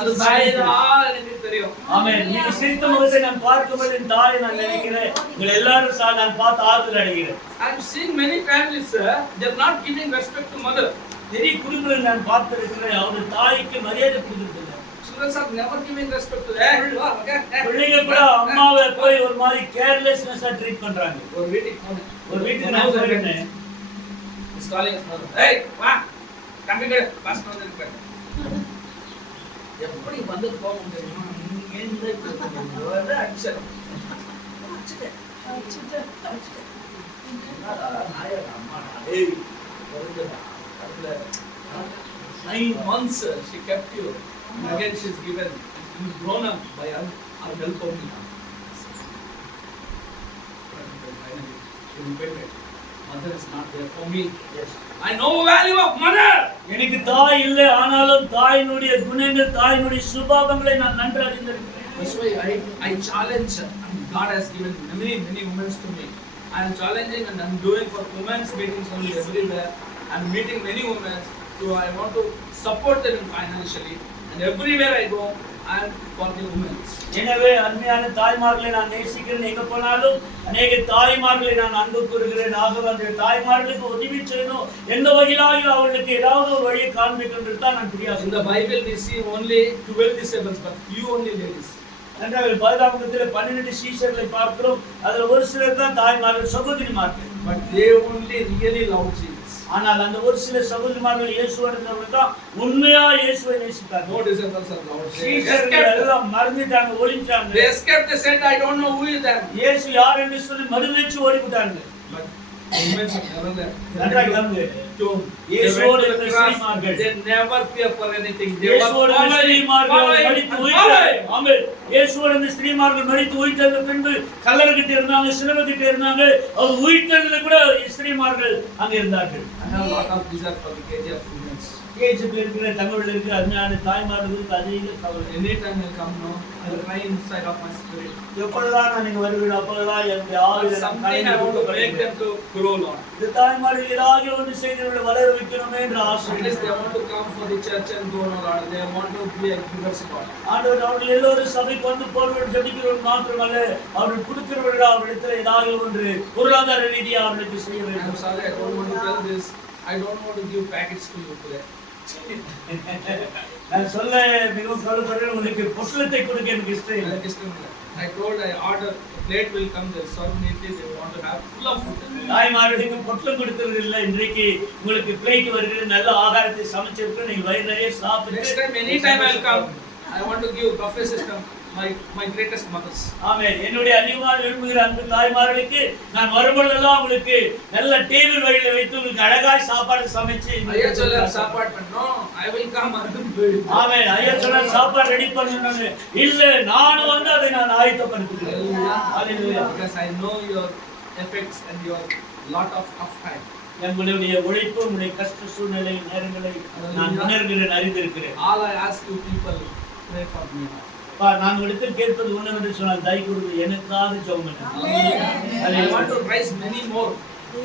அது தாயா எனக்கு தெரியும். ஆமென். நீங்க சிரித்த முகத்தை நான் பார்க்கும்போது என் தாயை நான் நினைக்கிறேன். உங்களை எல்லாரும் நான் பார்த்து ஆறுதல் அடைகிறேன். I have seen many families, they are not giving respect to mother. நிறைய குடும்பங்களை நான் பார்த்திருக்கிறேன், அவங்க தாய்க்கு மரியாதை கொடுக்கறதில்லை. Children are never giving respect to them. பிள்ளைங்க கூட அம்மாவை போய் ஒரு மாதிரி கேர்லெஸ்னஸா ட்ரீட் பண்றாங்க. ஒரு வீட்டுக்கு நான் போயிருந்தேன். calling us mother. Hey, வா. கம்பிங்க பாஸ்ட் வந்திருக்காரு. எப்படி வந்து போக முடியுமா? நீங்க இந்த இப்படி அடிச்சேன். Hey, 9 months she kept you. And again she's given. You've grown up by our help only. Finally, she repented. Mother is not there for me. Yes. I know value of mother. எனக்கு தாய் இல்லை, ஆனாலும் தாயினுடைய குணங்கள் தாயினுடைய சுபாவங்களை நான் நன்றாக அறிந்திருக்கிறேன். That's why I challenge, and God has given many women to me. I am challenging and I'm doing for women's meetings only everywhere. I'm meeting many women, so I want to support them financially. And everywhere I go, and for the women. எனவே அருமையான தாய்மார்களை நான் நேசிக்கிறேன். எங்க போனாலும் அநேக தாய்மார்களை நான் அன்பு கூறுகிறேன். ஆகவே அந்த தாய்மார்களுக்கு உதவி செய்யணும், எந்த வகையிலாக அவர்களுக்கு ஏதாவது ஒரு வழியை காண்பிக்கின்றது தான் நான் In பிரியாசம். the Bible we see only 12 disciples, but few only ladies. என்றால் பரிதாபத்தில் 12 சீஷர்களை பார்க்கிறோம். அதுல ஒரு சிலர் தான் தாய்மார்கள், சகோதரிமார்கள். But they only really loved Jesus. ஆனால் அந்த ஒரு சில சகோதரிமார்கள் இயேசுவர்கள் தான் உண்மையா இயேசுவை நேசித்தார்கள். No disciples are loved. They சீஷர்கள் escaped. எல்லாம் மறந்துட்டாங்க, ஒளிஞ்சாங்க. They escaped. They said, I don't know who is that. இயேசு யார் என்று சொல்லி மறுதலிச்சு ஓடிவிட்டாங்க. But women are never there. நன்றாக கவனிங்க. They இயேசுவோடு went to இருந்த the cross. ஸ்திரீமார்கள், They never fear for anything. They were இயேசுவோடு இருந்த ஸ்திரீமார்கள் மரித்து உயிர்த்தார்கள். ஆமென். இயேசுவோடு இருந்த ஸ்திரீமார்கள் மரித்து உயிர்த்ததுக்கு பின்பு கல்லறைகிட்ட இருந்தாங்க, சிலுவைகிட்ட இருந்தாங்க. அவர் உயிர்த்ததுல கூட ஸ்திரீமார்கள் அங்க இருந்தார்கள். I have a lot of desire for the KGF women. கேஜிபில் இருக்கிற தமிழ்ல இருக்கிற அருமையான தாய்மார்களுக்கு அதிக கவலை. Anytime I come now, I will cry inside of my spirit. எப்பொழுதுதான் நான் இங்க வருவேன், அப்பொழுதுதான் என்னுடைய ஆவியில நான் Something I want to make them to grow, Lord. இந்த தாய்மார்கள் ஏதாவது ஒன்று செய்து வளர வைக்கணுமே என்ற ஆசை. At least they want to come for the church and go, Lord. They want to be a givers, God. ஆண்டவர் அவர்கள் எல்லோரும் சபைக்கு வந்து போர்வர்கள் ஜெபிக்கிறவர்கள் மாத்திரமல்ல, அவர்கள் கொடுக்கிறவர்கள் அவரிடத்தில் ஏதாவது ஒன்று பொருளாதார ரீதியாக அவர்களுக்கு செய்ய I am வேண்டும். sorry, I don't want to tell this. I don't want to give packets to you today. நான் சொல்ல மிகவும் கவலைப்படுறேன், உங்களுக்கு பொட்டலத்தை கொடுக்க எனக்கு இஷ்டம் இல்லை. I told I order a plate will come. They serve neatly. They want to have full of food. தாய்மார்களுக்கு பொட்டலம் கொடுக்கிறது இல்லை. இன்றைக்கு உங்களுக்கு பிளேட் வருகிறது, நல்ல ஆகாரத்தை சமைச்சிருக்க, நீங்க வயிறு நிறைய சாப்பிட்டு. Next time, anytime I'll come, I want to give buffet system. My greatest mothers. ஆமென். என்னுடைய அதிகமாக விரும்புகிற அன்பு தாய்மார்களுக்கு நான் வரும்பொழுதெல்லாம் உங்களுக்கு நல்ல டேபிள் வழியில வைத்து உங்களுக்கு அழகாய் சாப்பாடு சமைச்சு. ஐயா சொல்ல சாப்பாடு பண்ணோம். I will come and do it. ஆமென். ஐயா சொல்ல சாப்பாடு ரெடி பண்ணனும். இல்ல, நானும் வந்து அதை நான் ஆயத்தப்படுத்துகிறேன். ஹalleluya. Because I know your effects and your lot of time. உங்களுடைய உழைப்பு, உங்களுடைய கஷ்ட சூழ்நிலை நேரங்களை நான் உணர்கிறேன், அறிந்திருக்கிறேன். All I ask you people, pray for me. நான் உங்களிடத்தில் கேட்பது ஒன்றுவென்று சொன்னால் தயவு கூர்ந்து எனக்காக ஜெபம் பண்ணுங்கள். I want to raise many more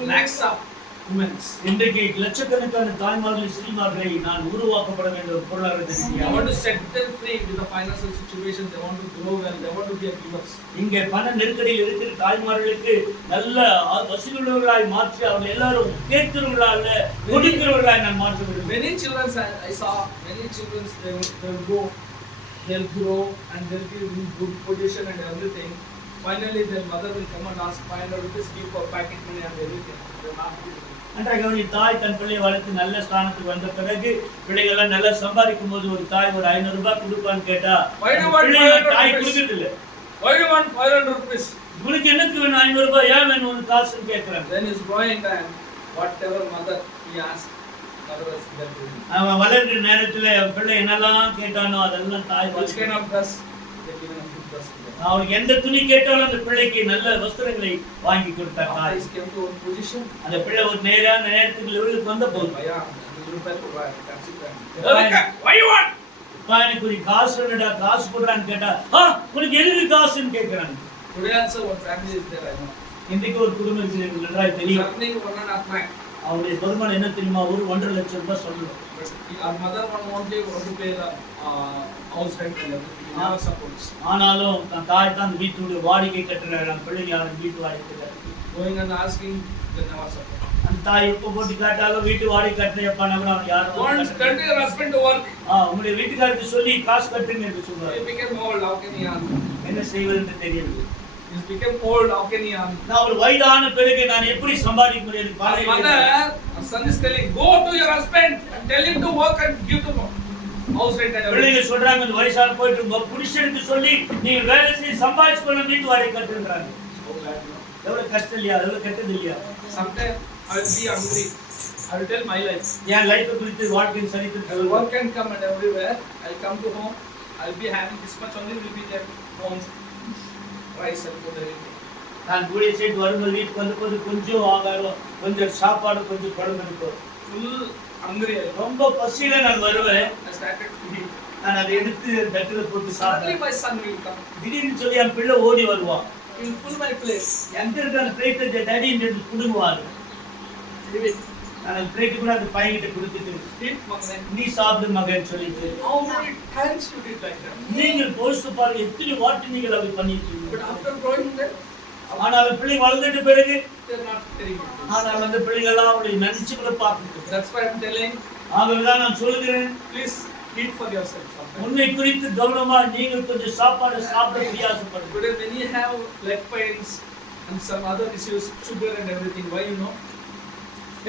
lakhs of women. இன்றைக்கு லட்சக்கணக்கான தாய்மார்கள், ஸ்திரீமார்களை நான் உருவாக்கப்பட வேண்டும். பொருளாதார I want to set them free with the financial situation. They want to grow well. They want to be a givers. இங்கே பண நெருக்கடியில் இருக்கிற தாய்மார்களுக்கு நல்ல வசதியுள்ளவர்களாய் மாற்றி அவர்கள் எல்லாரும் கேட்கிறவர்களாக கொடுக்கிறவர்களாய் நான் மாற்ற வேண்டும். Many children I saw, many children they will go, they'll grow and they'll be in good position and everything. Finally, their mother will come and ask 500 rupees, give for packet money and everything. They're not giving. அன்றைய கவனி, தாய் தன் பிள்ளையை வளர்த்து நல்ல ஸ்தானத்துக்கு வந்த பிறகு பிள்ளைகள்லாம் நல்லா சம்பாதிக்கும் போது ஒரு தாய் ஒரு 500 ரூபாய் கொடுப்பான்னு கேட்டா தாய் கொடுக்கிறது இல்லை. Why do you want 500 rupees? உங்களுக்கு என்னத்துக்கு வேணும் 500 ரூபாய், ஏன் வேணும் ஒரு காசுன்னு கேட்கிறாங்க. Then is growing time, whatever mother he asked, mother was giving. அவன் வளர்கிற நேரத்துல பிள்ளை என்னெல்லாம் கேட்டானோ அதெல்லாம் தாய் Which kind of dress? They given a good dress to them. அவனுக்கு எந்த துணி கேட்டாலும் அந்த பிள்ளைக்கு நல்ல வஸ்திரங்களை வாங்கி கொடுத்தார் After தாய். he came to one position, அந்த பிள்ளை ஒரு நேரான நேரத்துக்கு லெவலுக்கு வந்த போது Bhaiya, 100 rupees to buy. That's it. Why you want? எனக்கு ஒரு காசு வேணுடா, காசு கொடுறான்னு கேட்டா, உனக்கு எதுக்கு காசுன்னு கேட்கிறாங்க. Today also one family is there, I know. இன்றைக்கு ஒரு குடும்பம் இருக்குது, நன்றாய் தெரியும். Earning 1.5 lakh. அவருடைய வருமானம் என்ன தெரியுமா? ஒரு 1.5 லட்சம் ரூபாய் சொல்லணும். But our mother want to pay the house rent and everything. He never supports. ஆனாலும் தன் தாய் தான் அந்த வீட்டுடைய வாடகை கட்டுறாங்க, பிள்ளைங்க யாரும் வீட்டு வாடகை கட்டுறாங்க. Going and asking, they never support. அந்த தாய் எப்போ போட்டு கேட்டாலும் வீட்டு வாடகை கட்டுறேன்ப்பா கூட அவன் யாரும் Once tell your husband to work. உங்களுடைய வீட்டுக்காரருக்கு சொல்லி காசு கட்டுங்க என்று சொல்றாரு. He became old, how can he earn? என்ன செய்வதுன்னு தெரியல. He became old, how can he earn? நான் ஒரு வயதான பிறகு நான் எப்படி சம்பாதிக்க முடியாது? Our mother, our son is telling, go to your husband and tell him to work and give to house rent and everything. பிள்ளைங்க சொல்றாங்க, இந்த வயசான போயிட்டு உங்க புருஷனுக்கு சொல்லி நீங்க வேலை செய்து சம்பாதிச்சு கொண்டு வீட்டு வாடகை கட்டுன்றாங்க. எவ்வளவு கஷ்டம் இல்லையா? எவ்வளவு கெட்டது இல்லையா? Sometimes I will be angry. I will tell my life. N life குறித்து வாழ்க்கையின் சரித்திரம் Work can come and everywhere. I'll come to home. I'll be having this much only will be there home. Rice and food everything. நான் கூடிய side வரும்போது வீட்டுக்கு வந்து போது கொஞ்சம் ஆகாரம், கொஞ்சம் சாப்பாடு, கொஞ்சம் குழம்பு இருக்கும். Full hungry. ரொம்ப பசியில நான் வருவேன். I started eating. நான் அதை எடுத்து தட்டுல போட்டு Suddenly சாப்பிடுவேன். my son will come. திடீர்னு சொல்லி என் பிள்ளை ஓடி வருவான். He will pull my plate. எங்க இருக்க அந்த பிளேட்டை டேடி என்று புடுங்குவாரு. Leave it. நான் பிரேக் கூட அந்த பையன்கிட்ட கொடுத்துட்டு Eat, Magane. நீ சாப்பிடு மகன் சொல்லிட்டு How many times you did like that? நீங்கள் யோசித்து பாருங்க எத்தனை வாட்டி நீங்கள் அதை பண்ணிட்டு But after growing there, ஆனால் பிள்ளை வளர்ந்துட்ட பிறகு they're not telling you. ஆனால் அந்த பிள்ளைகள்லாம் அவருடைய நினைச்சுகளை பார்க்கணும். That's why I'm telling, ஆகவேதான் நான் சொல்கிறேன், please eat for yourself sometimes. உன்னை குறித்து கவனமா நீங்கள் கொஞ்சம் சாப்பாடு சாப்பிட பிரயாசப்படுங்க. Today many have leg pains and some other issues, sugar and everything. Why you know?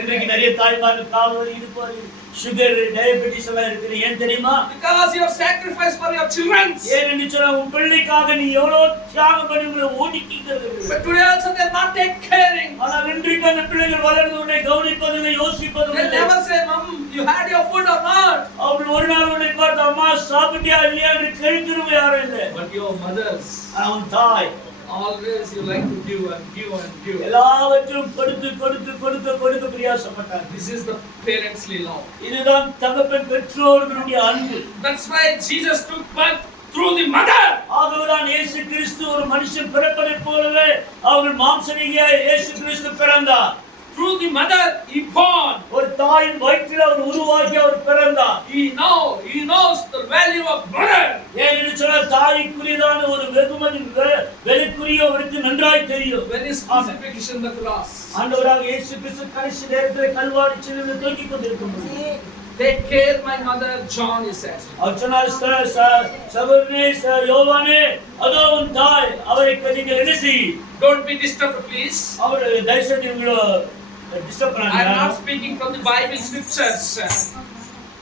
இன்றைக்கு நிறைய தாய்மார்கள் கால்வலி, இடுப்பு வலி, சுகர், டயபெட்டிஸ் எல்லாம் இருக்குது. ஏன் தெரியுமா? Because you have sacrificed for your children. ஏன் என்று சொன்னா உன் பிள்ளைக்காக நீ எவ்வளவு தியாகம் பண்ணி உங்களை ஒதுக்கிக்கிறது. But today also they are not take caring. ஆனால் இன்றைக்கு அந்த பிள்ளைகள் வளர்ந்து உன்னை கவனிப்பதில்லை, They யோசிப்பதில்லை. never say, "Mom, you had your food or not?" அவள் ஒரு நாள் உன்னை பார்த்து அம்மா சாப்பிட்டியா இல்லையா என்று கேட்கிறவங்க யாரும் இல்லை. But your mothers, அவன் தாய் always you like to give and give and give. எல்லாவற்றையும் கொடுத்து கொடுத்து கொடுத்து கொடுத்து பிரயாசப்பட்டார். This is the parently love. இதுதான் தகப்பன் பெற்றோர்களுடைய அன்பு. That's why Jesus took birth through the mother. ஆகவேதான் இயேசு கிறிஸ்து ஒரு மனுஷன் பிறப்பதைப் போலவே அவர்கள் மாம்சரீதியாய் இயேசு கிறிஸ்து பிறந்தார். Through the mother he born. ஒரு தாயின் வயிற்றில் அவர் உருவாகி அவர் பிறந்தார். He knows the value of mother. ஏனென்று சொன்னால் தாய்க்குரியதான ஒரு வெகுமதி வெளிக்குரிய அவருக்கு நன்றாய் தெரியும். When is crucifixion the cross? ஆண்டவராக இயேசு கிறிஸ்து கடைசி நேரத்தில் கல்வாரி சிலுவையில் தொங்கிக் கொண்டிருக்கும்போது Take care my mother, John is said. அவர் சொன்னார், சகோதரனே யோவானே, அதோ உன் தாய், அவரை நீங்கள் என்ன செய். Don't be disturbed please. அவர் தயவுசெய்து உங்களை டிஸ்டர்ப் I am பண்ணாதீங்க. not speaking from the Bible scriptures.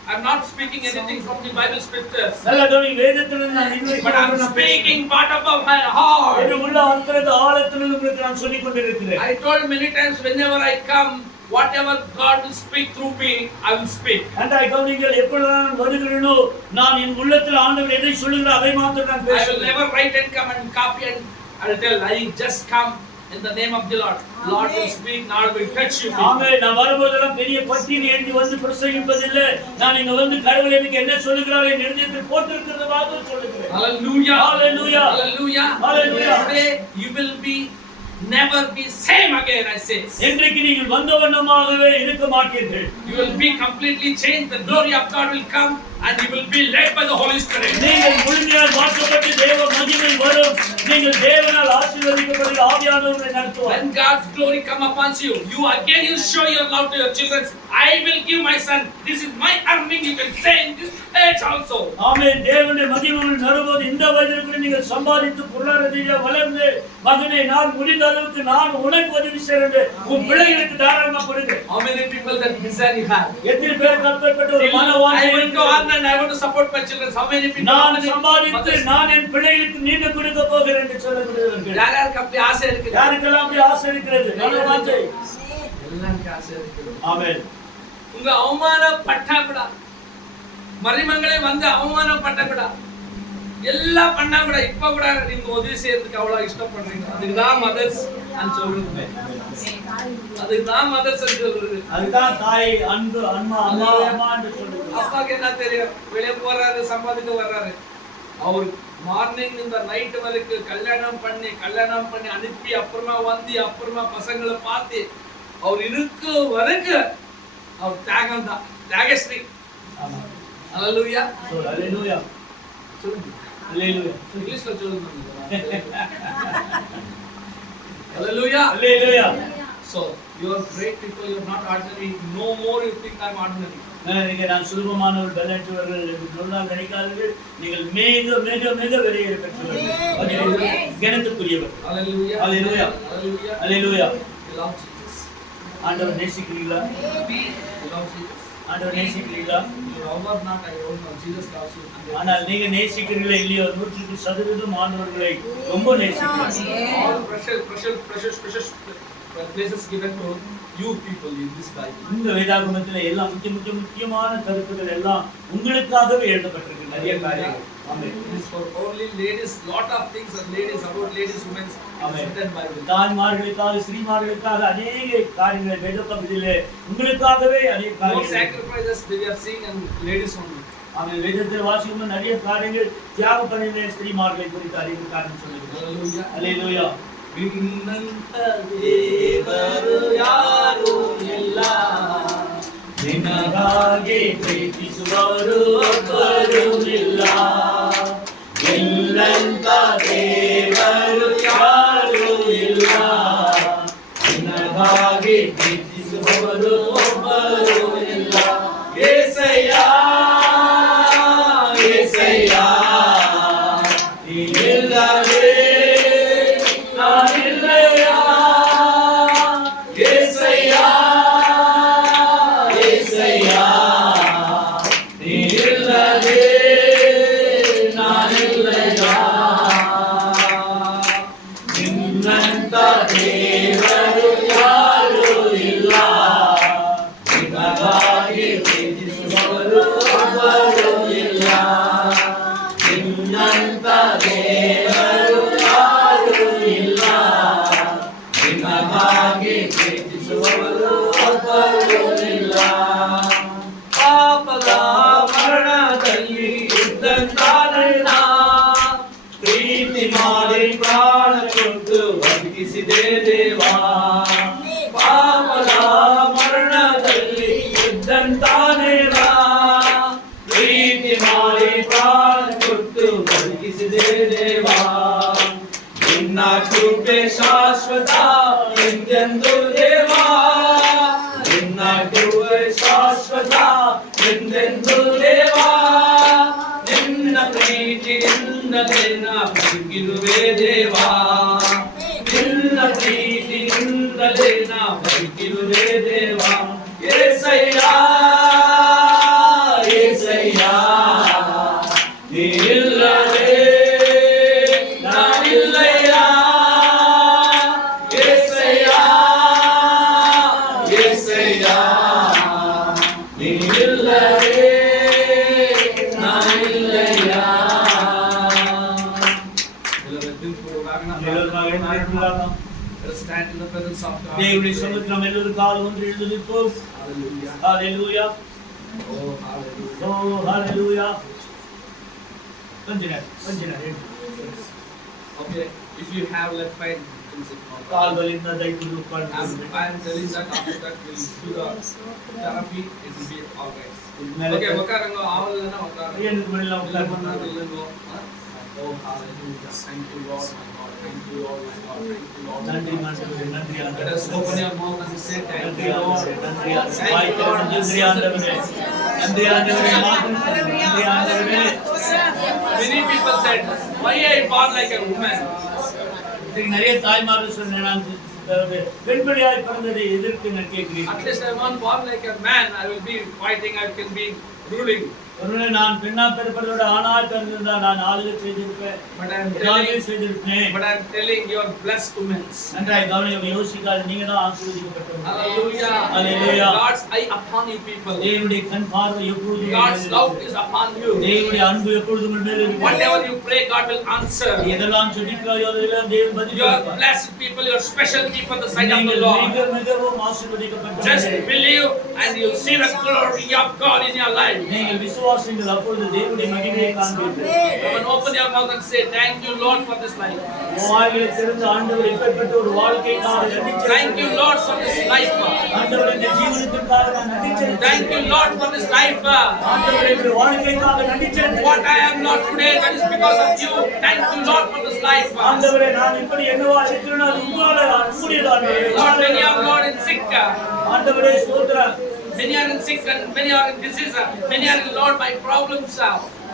I am not speaking anything from the Bible scriptures. நல்ல கவனி, வேதத்திலிருந்து நான் இன்னைக்கு But I am speaking part of my heart. என் உள்ள அந்தரங்க ஆழத்திலிருந்து உங்களுக்கு நான் சொல்லிக் கொண்டிருக்கிறேன். I told many times whenever I come, whatever God will speak through me, I will speak. அன்றாய் கவனிங்கள், எப்பொழுதெல்லாம் நான் வருகிறேனோ நான் என் உள்ளத்தில் ஆண்டவர் எதை சொல்லுகிறார் அதை மாத்திரம் நான் I will பேசுவேன். never write and come and copy and I will tell, I just come in the name of the Lord. Lord will speak, Lord will touch you. ஆமென். நான் வரும்போதெல்லாம் பெரிய பட்டியல் எழுதி வந்து பிரசங்கிப்பதில்லை. நான் இங்க வந்து கடவுள் எனக்கு என்ன சொல்லுகிறார் என் இருதயத்தில் போட்டிருக்கிறது மாத்திரம் சொல்லுகிறேன். Hallelujah. Hallelujah. Hallelujah. Hallelujah. Today you will be never be same again, I say. இன்றைக்கு நீங்கள் வந்த வண்ணமாகவே இருக்க மாட்டீர்கள். You will be completely changed. The glory of God will come and you will be led by the Holy Spirit. நீங்கள் முழுமையாக மாற்றப்பட்டு தேவ மகிமை வரும். நீங்கள் தேவனால் ஆசீர்வதிக்கப்பட்ட ஆவியானவரை நடத்துவார். When God's glory come upon you, you again you show your love to your children. I will give my son. This is my earning. You can say in this age also. ஆமென். தேவனுடைய மகிமை வரும்போது இந்த வயதில் கூட நீங்கள் சம்பாதித்து பொருளாதார ரீதியாக வளர்ந்து மகனே நான் முடிந்த அளவுக்கு நான் உனக்கு உதவி செய்கிறேன் உன் பிள்ளைகளுக்கு தாராளமா கொடுங்க. How many people that desire you have? எத்தனை பேருக்கு அப்பேற்பட்ட ஒரு மனவாஞ்சை I will go on and I want to support my children. How many people? நான் சம்பாதித்து நான் என் பிள்ளைகளுக்கு நீண்ட கொடுக்க போகிறேன் என்று சொல்லக்கூடியவர்கள் யாருக்கு அப்படி ஆசை இருக்கு? யாருக்கெல்லாம் அப்படி ஆசை இருக்கிறது? மனவாஞ்சை. எல்லாருக்கும் ஆசை இருக்கு. ஆமென். உங்க அவமானப்பட்டா கூட மரிமங்களே வந்து அவமானப்பட்ட கூட எல்லாம் பண்ணா கூட இப்ப கூட நீங்க உதவி செய்யறதுக்கு அவ்வளவு இஷ்டப்படுறீங்க. அதுக்குதான் மதர்ஸ் சொல்றது. அதுக்குதான் மதர்ஸ் சொல்றது. அதுதான் தாய் அன்பு அம்மா அம்மா அம்மா என்று சொல்றது. அப்பாக்கு என்ன தெரியும்? வெளியே போறாரு, சம்பாதிக்க வர்றாரு. அவர் மார்னிங் இந்த நைட் வரைக்கும் கல்யாணம் பண்ணி அனுப்பி அப்புறமா வந்து அப்புறமா பசங்களை பார்த்து அவர் இருக்கு வரைக்கும் அவர் தியாகம் தான். தியாகஸ்ரீ. ஹல்லேலூயா. ஹல்லேலூயா. சொல்லுங்க. ஹல்லேலூயா. இங்கிலீஷ்ல சொல்லுங்க. ஹல்லேலூயா. ஹல்லேலூயா. So you are great people, you are not ordinary. No more you think I am ordinary. நான் சுலபமானவர் பலனற்றவர்கள் என்று சொன்னால் நினைக்காதீர்கள். நீங்கள் மிக மிக மிக வெளியே பெற்றவர்கள், கனத்துக்குரியவர். Hallelujah. Hallelujah. Hallelujah. Hallelujah. You love Jesus. ஆண்டவர் நேசிக்கிறீங்களா? You love Jesus. ஆண்டவர் நேசிக்கிறீங்களா? You love or not, I don't know. Jesus loves you. ஆனால் நீங்க நேசிக்கிறீங்களா இல்லையோ 100% ஆண்டவர்களை ரொம்ப நேசிக்கிறீங்க. All precious places given to you people in this Bible. இந்த வேதாகமத்திலே எல்லாம் முக்கியமான கருத்துக்கள் எல்லாம் உங்களுக்காகவே எழுதப்பட்டிருக்கு. நிறைய காரியங்கள். ஆமென். It is for only ladies, lot of things are ladies, about ladies, women. Amen. Written Bible. தாய்மார்களுக்காக ஸ்ரீமார்களுக்காக அநேக காரியங்களை வேதத்திலே உங்களுக்காகவே அநேக More காரியங்கள். sacrifices we are seeing and ladies only. ஆமென். வேதத்தில் வாசிக்கும் நிறைய காரியங்கள் தியாகம் பண்ணின ஸ்திரீமார்களை குறித்து அதிக காரியம் சொல்லுகிறது. Hallelujah. ஹல்லேலூயா. ನಿನ್ನಂತ ದೇವರು ಯಾರು ಇಲ್ಲ ಹಾಗೆ ಪ್ರೀತಿಸುವವರು ಒಬ್ಬರು ಇಲ್ಲ. ನಿನ್ನಂತ ದೇವರು ಯಾರೂ ಇಲ್ಲ. ನಿನಗಾಗಿ ಪ್ರೀತಿಸುವವರು ಒಬ್ಬರು ಇಲ್ಲ. యేసయ్య యేసయ్య ನೀನಿಲ್ಲದೆ ನಾನಿಲ್ಲಯ್ಯ. యేసయ్య యేసయ్య ನೀನಿಲ್ಲದೆ ನಾನಿಲ್ಲಯ್ಯ. ನಿನ್ನಂತ ದೇವರು ಯಾರೂ ಇಲ್ಲ. ನಿನಗಾಗಿ ಪ್ರೀತಿಸುವವರು ಒಬ್ಬರು ಇಲ್ಲ. ನಿನ್ನಂತ ದೇವರು ಯಾರೂ ಇಲ್ಲ. ನಿನಗಾಗಿ ಪ್ರೀತಿಸುವವರು ಒಬ್ಬರು ಇಲ್ಲ. ಪಾಪದ ಮರಣದಲ್ಲಿ ಇದ್ದಂತ ನನ್ನ ಪ್ರೀತಿ ಮಾಡಿ ಪ್ರಾಣ ಕೊಟ್ಟು ಬದುಕಿಸಿದೆ ದೇವಾ. ಪಾಪದ ಮರಣದಲ್ಲಿ ಇದ್ದಂತ ದೇವಾ ಪ್ರೀತಿ ಮಾಡಿ ಪ್ರಾಣ ಕೊಟ್ಟು ಬದುಕಿಸಿದೆ ದೇವಾ. ನಿನ್ನ ಕೃಪೆ ಶಾಶ್ವತ ಎಂದೆಂದು ದೇವಾ. ನಿನ್ನ ಕೃಪೆ ಶಾಶ್ವತ ಎಂದೆಂದು ದೇವಾ. ನಿನ್ನ ಪ್ರೀತಿಯಿಂದಲೇ ನಾ ಬದುಕಿರುವೆ ದೇವಾ. ನಿನ್ನ ಪ್ರೀತಿಯಿಂದಲೇ ನಾ ಬದುಕಿರುವೆ ದೇವಾ. యేసయ్య యేసయ్య ನೀನಿಲ್ಲದೆ ನಾನಿಲ್ಲಯ್ಯ. యేసయ్య యేసయ్య ನೀನಿಲ್ಲದೆ ನಾನಿಲ್ಲಯ್ಯ. Stand in the presence of God. దేవుని సముద్రం ఎల్లరు కాలు ఉండి నిలుపు. Hallelujah. Oh, hallelujah. Oh hallelujah. Continue. Okay, if you have left pain, you can sit down. కాల్వలింద దైతులు I పడు. am telling that after that we'll do the therapy, it will be alright. Okay, உட்காருங்க. ஆவலன்னா உட்காருங்க. ఎందుకు వెళ్ళా இல்ல பண்ணா இல்லங்க. Oh, hallelujah. Thank you, Lord, my God. Thank you, Lord, my God. Thank you, Lord. நன்றி மாண்டவரே, நன்றி Let ஆண்டவரே. us open your mouth and say thank நன்றி you, Lord. ஆண்டவரே, நன்றி ஆண்டவரே. நன்றி ஆண்டவரே. நன்றி ஆண்டவரே. நன்றி ஆண்டவரே. Many people said, why are you born like a woman? இதுக்கு நிறைய தாய்மார்கள் சொன்னாங்க, பெண்படியாய் பிறந்ததை எதிர்த்து நான் கேட்கிறேன். At least I want born like a man. I will be fighting. I can be ruling. ஒருவேளை நான் பெண்ணா பிறப்பதோட ஆணாய் பிறந்திருந்தா நான் ஆளுகை செய்திருப்பேன். But I am ஆளுகை telling, செய்திருப்பேன். but I am telling you are blessed women. நன்றாய் கவனிக்க யோசிக்காது, நீங்க தான் ஆசீர்வதிக்கப்பட்டவங்க. Hallelujah. Hallelujah. God's eye upon you people. தேவனுடைய கண் பார்வை எப்பொழுதும் God's love is upon you. தேவனுடைய அன்பு எப்பொழுதும் உங்கள் மேல் இருக்கிறது. Whatever you pray, God will answer. எதெல்லாம் ஜெபிக்கிறாயோ அதெல்லாம் தேவன் பதில் You are கொடுப்பார். blessed people. You are special people in the sight of the நீங்கள் Lord. மிகவும் Just ஆசீர்வதிக்கப்பட்டவர்கள். believe and you'll see the glory of God in your life. நீங்கள் விசுவாசிங்கள், அப்பொழுது தேவனுடைய மகிமையை காண்பீர்கள். Come and open your mouth and say, thank you, Lord, for this life. வாய்களை திறந்து ஆண்டவர் இப்படிப்பட்ட ஒரு வாழ்க்கைக்காக நன்றி Thank you, செலுத்துகிறேன். Lord, for this life. ஆண்டவர் இந்த ஜீவனத்திற்காக நான் நன்றி Thank you, செலுத்துகிறேன். Lord, for this life. ஆண்டவர் இந்த வாழ்க்கைக்காக நன்றி What செலுத்துகிறேன். I am not today, that is because of you. Thank you, Lord, for this life. ஆண்டவரே, நான் இப்படி என்னவா இருக்கிறேனோ அது உம்முடையது ஆண்டவரே. Lord, many are, Lord, in sick. ஆண்டவரே ஸ்தோத்திரம். Many are in sick and many are in disease. Many are in, Lord, my problems.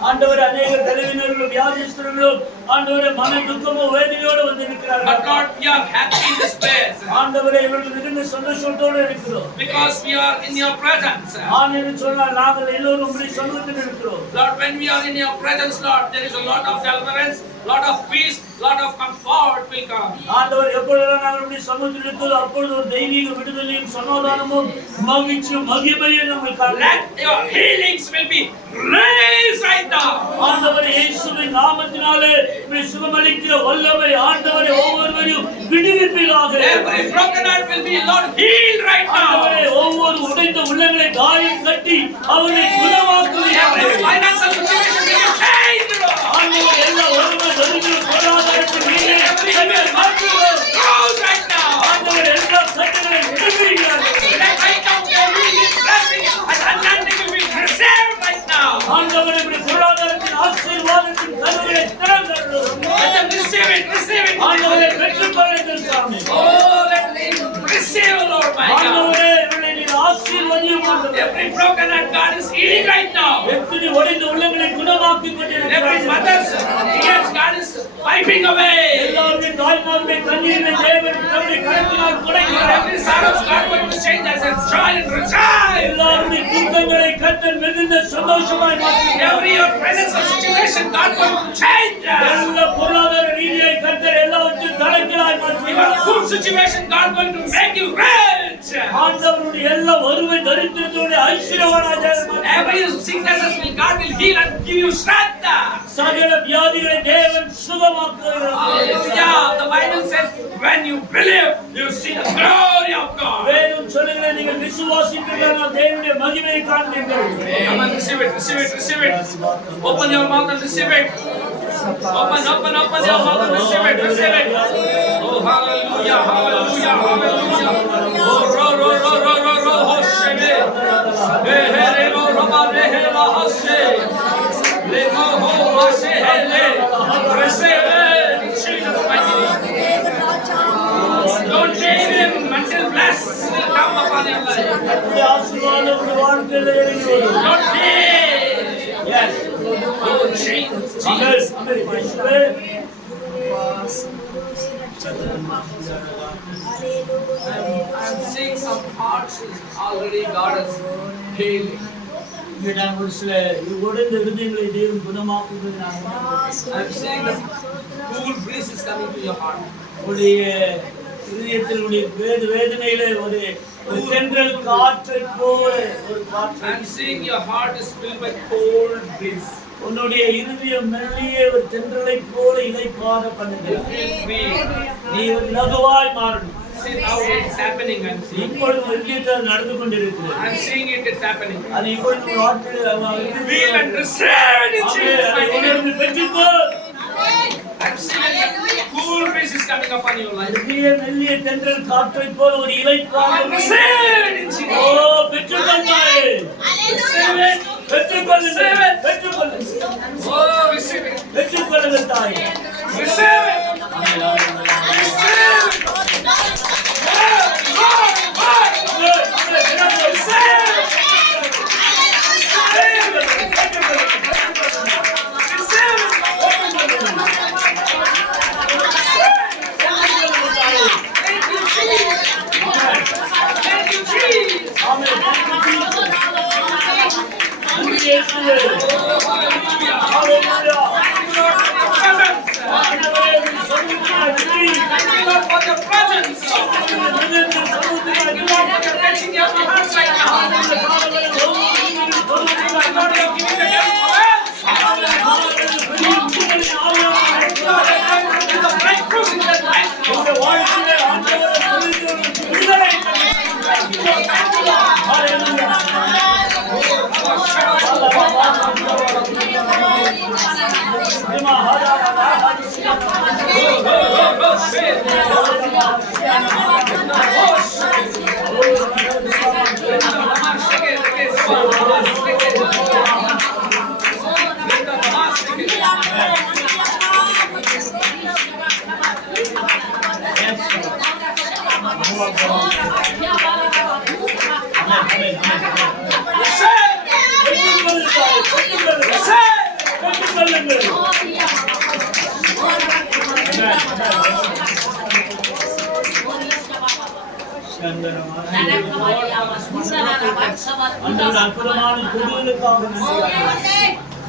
ஆண்டவரே, அநேக தலைவினர்களும் வியாதிஸ்தர்களும் ஆண்டவரே மன துக்கமும் வேதனையோடு வந்து But இருக்கிறார்கள். Lord, we are happy in this place. ஆண்டவரே, இவர்கள் மிகுந்த சந்தோஷத்தோடு இருக்கிறோம். Because we are in your presence. ஆண்டவரே சொன்னால் நாங்கள் எல்லோரும் உம்முடைய சமூகத்தில் இருக்கிறோம். Lord, when we are in your presence, Lord, there is a lot of deliverance, lot of peace, lot of comfort will come. ஆண்டவர் எப்பொழுதெல்லாம் நாங்கள் உம்முடைய சமூகத்தில் இருக்கிறோம், அப்பொழுது ஒரு தெய்வீக விடுதலையும் சமாதானமும் மகிழ்ச்சியும் மகிமையும் நம்மை காணலாம். Let your healings will be raised right now. ஆண்டவரே, இயேசுவின் நாமத்தினாலே உம்முடைய சுகமளிக்கிற வல்லமை ஆண்டவரே ஒவ்வொருவரையும் விடுவிப்பீராக. Every broken heart will be, Lord, healed right ஆண்டவரே, now. ஒவ்வொரு உடைந்த உள்ளங்களை காயம் கட்டி அவர்களை குணமாக்குவீராக. Every financial situation will be changed, Lord. ஆண்டவரே, எல்லா வறுமை தரித்திரம் பொருளாதாரத்தை நீங்களே Every மாற்றுவீர். close right now. ஆண்டவரே, எல்லா கட்டுகளையும் விடுவீராக. Let right now there will be blessing and anointing will சொல்லுங்கள் சாமி. Oh, let me receive, Lord my God. ஆண்டவரே, இவர்களை நீர் ஆசீர்வதியும் ஆண்டவரே. Every broken heart, God is healing right now. எத்தனை உடைந்த உள்ளங்களை குணமாக்கிக் Every கொண்டிருக்கிறார். mother's tears, God is wiping away. எல்லாருடைய தாய்மாருடைய கண்ணீரை தேவன் தம்முடைய கரத்தினால் துடைக்கிறார். Every sorrow, God going to change us as joy and rejoice. எல்லாருடைய துக்கங்களை கர்த்தர் மிகுந்த சந்தோஷமாய் மாற்றுகிறார். Every your financial situation, God going to change us. எல்லா பொருளாதார ரீதியை கர்த்தர் எல்லாவற்றையும் தலைகீழாய் Your மாற்றுகிறார். food situation, God going to make you rich. ஆண்டவருடைய எல்லா வறுமை தரித்திரத்தோட ஐஸ்வர்யவானாய் தேவன் மாற்றுகிறார். Every sicknesses will God will heal and give you strength. சகல வியாதிகளை தேவன் சுகமாக்குகிறார். Hallelujah. The Bible says, when you believe, you see the glory of God. வேதம் சொல்லுகிறது, நீங்கள் விசுவாசிக்கிறீர்களானால் தேவனுடைய மகிமையை காண்பீர்கள். Come on, receive it, receive it, receive it. Open your mouth and receive it. Open your mouth and receive it, receive it. Oh, hallelujah, hallelujah, hallelujah. Oh, ro, ro, ro, ro, ro, ro, hoshebe. Hey, hey, re, ro, ro, ma, re, he, la, hoshe. Le, mo, ho, ma, she, he, le. Receive it in Jesus' mighty name. Don't change him until blessings will come upon your life. கர்த்தருடைய ஆசீர்வாதம் உங்கள் வாழ்க்கையிலே இறங்கி வரும். Don't change. Yes. Don't change. ஆமென். ஆமென். இயேசுவே. I'm seeing some hearts is already God is healing. இங்கே நான் ஒரு சில உடைந்த இருதயங்களை தேவன் குணமாக்குவதை நான் பார்க்கிறேன். I'm seeing the cool breeze is coming to your heart. உடைய இதயத்தில் உடைய வேதனையிலே ஒரு தென்றல் காற்றை போல ஒரு காற்று. I'm seeing your heart is filled with cold breeze. உன்னுடைய இருதயம் மெல்லிய ஒரு தென்றலை போல இளைப்பாற பண்ணுங்கள். Feel free. நீ ஒரு லகுவாய் மாறணும். See now it's happening. I'm seeing. இப்பொழுது ஒரு இருதயத்தில் நடந்து கொண்டிருக்கிறது. I'm seeing it. It's happening. அது இப்பொழுது ஒரு Feel and receive it in Jesus' அதை mighty name. உணர்ந்து பெற்றுக்கொள். I'm seeing the cool breeze is coming upon your life. இருதய மெல்லிய தென்றல் காற்றை போல ஒரு இளைப்பாற And receive it in Jesus' O name. பெற்றுக்கொள்ளாய். Receive it. பெற்றுக்கொள்ளுங்கள். பெற்றுக்கொள்ளுங்கள். Oh, receive it. பெற்றுக்கொள்ளுங்கள் தாய். Receive it. Receive it. அற்புதமான துதிகளுக்காக நன்றி.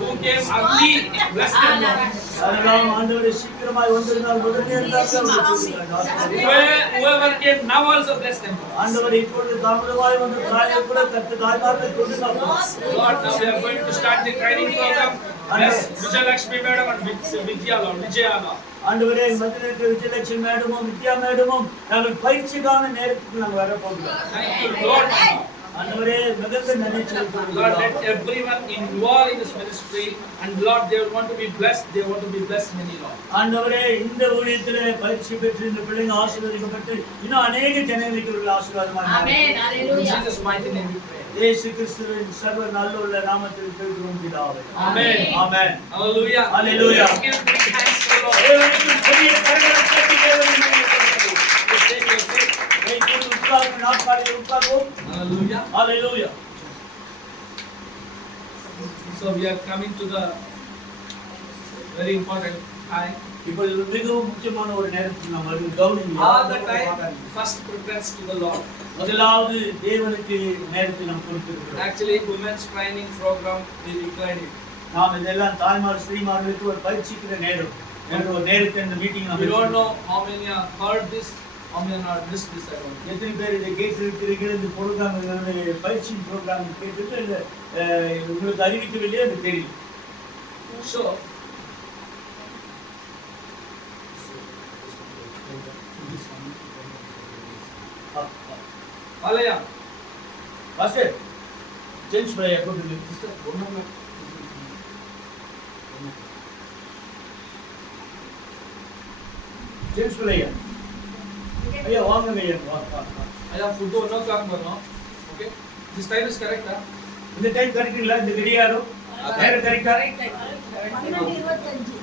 Who came early, bless them, Lord. அதெல்லாம் ஆண்டவரே சீக்கிரமாய் வந்திருந்தால் உடனே Whoever came now also bless them. ஆண்டவர் இப்பொழுது தாமதமாய் வந்த தாயை கூட கர்த்த தாய்மார்களை கொண்டு நாங்கள் Lord, now we are going to start the training program. Bless Vijayalakshmi Madam and Vidya Lord, Vijaya Lord. ஆண்டவரே மத்தியில் இருக்கிற விஜயலட்சுமி மேடமும் வித்யா மேடமும் நாங்கள் பயிற்சிக்கான நேரத்துக்கு நாங்கள் வர போகிறோம். Thank you, Lord. ஆண்டவரே மிகுந்த நன்றி Lord, செலுத்துகிறோம். let everyone involved in this ministry and Lord, they want to be blessed. They want to be blessed many, Lord. ஆண்டவரே இந்த ஊழியத்திலே பயிற்சி பெற்று இந்த பிள்ளைங்க ஆசீர்வதிக்கப்பட்டு இன்னும் அநேக ஜனங்களுக்கு உள்ள ஆசீர்வாதமாக In Jesus' mighty name we pray. இயேசு கிறிஸ்துவின் சர்வ நல்லுள்ள நாமத்தில் கேட்கிறோம் பிதாவே. Amen. Amen. Hallelujah. Hallelujah. Give big hands to the Lord. தேவனுக்கு பெரிய கரங்களை தட்டி தேவனை take your seat. வைத்து உட்கார்ந்து நாற்காலியில் உட்கார்வோம். Hallelujah. Hallelujah. So we are coming to the very important time. இப்போ இது மிகவும் முக்கியமான ஒரு நேரத்தில் நாம் கவனிங்க. All the time, first preference to the Lord. முதலாவது தேவனுக்கு நேரத்தை நாம் கொடுத்திருக்கிறோம். Actually, women's training program we declared it. நாம் இதெல்லாம் தாய்மார் ஸ்ரீமார்களுக்கு ஒரு பயிற்சிக்கிற நேரம் என்ற ஒரு நேரத்தை இந்த meeting We don't know how many have heard this, how many are missed this. I don't know. எத்தனை பேர் இதை கேட்டிருக்கிறீர்கள் இந்த ப்ரோக்ராம் பயிற்சி ப்ரோக்ராம் கேட்டுட்டு இல்லை உங்களுக்கு அறிவிக்கவில்லையே எனக்கு தெரியும். So, Alaya, பாஸ்டர் ஜென்ஸ் பிரையா கூப்பிட்டு sister, one ஜென்ஸ் பிரையா ஐயா வாங்க ஐயா வா. I have food 1 o'clock now. Okay, this time is correct, huh? இந்த டைம் கரெக்டுங்களா? இந்த கடியாரம் நேரம் கரெக்டா? 12:25.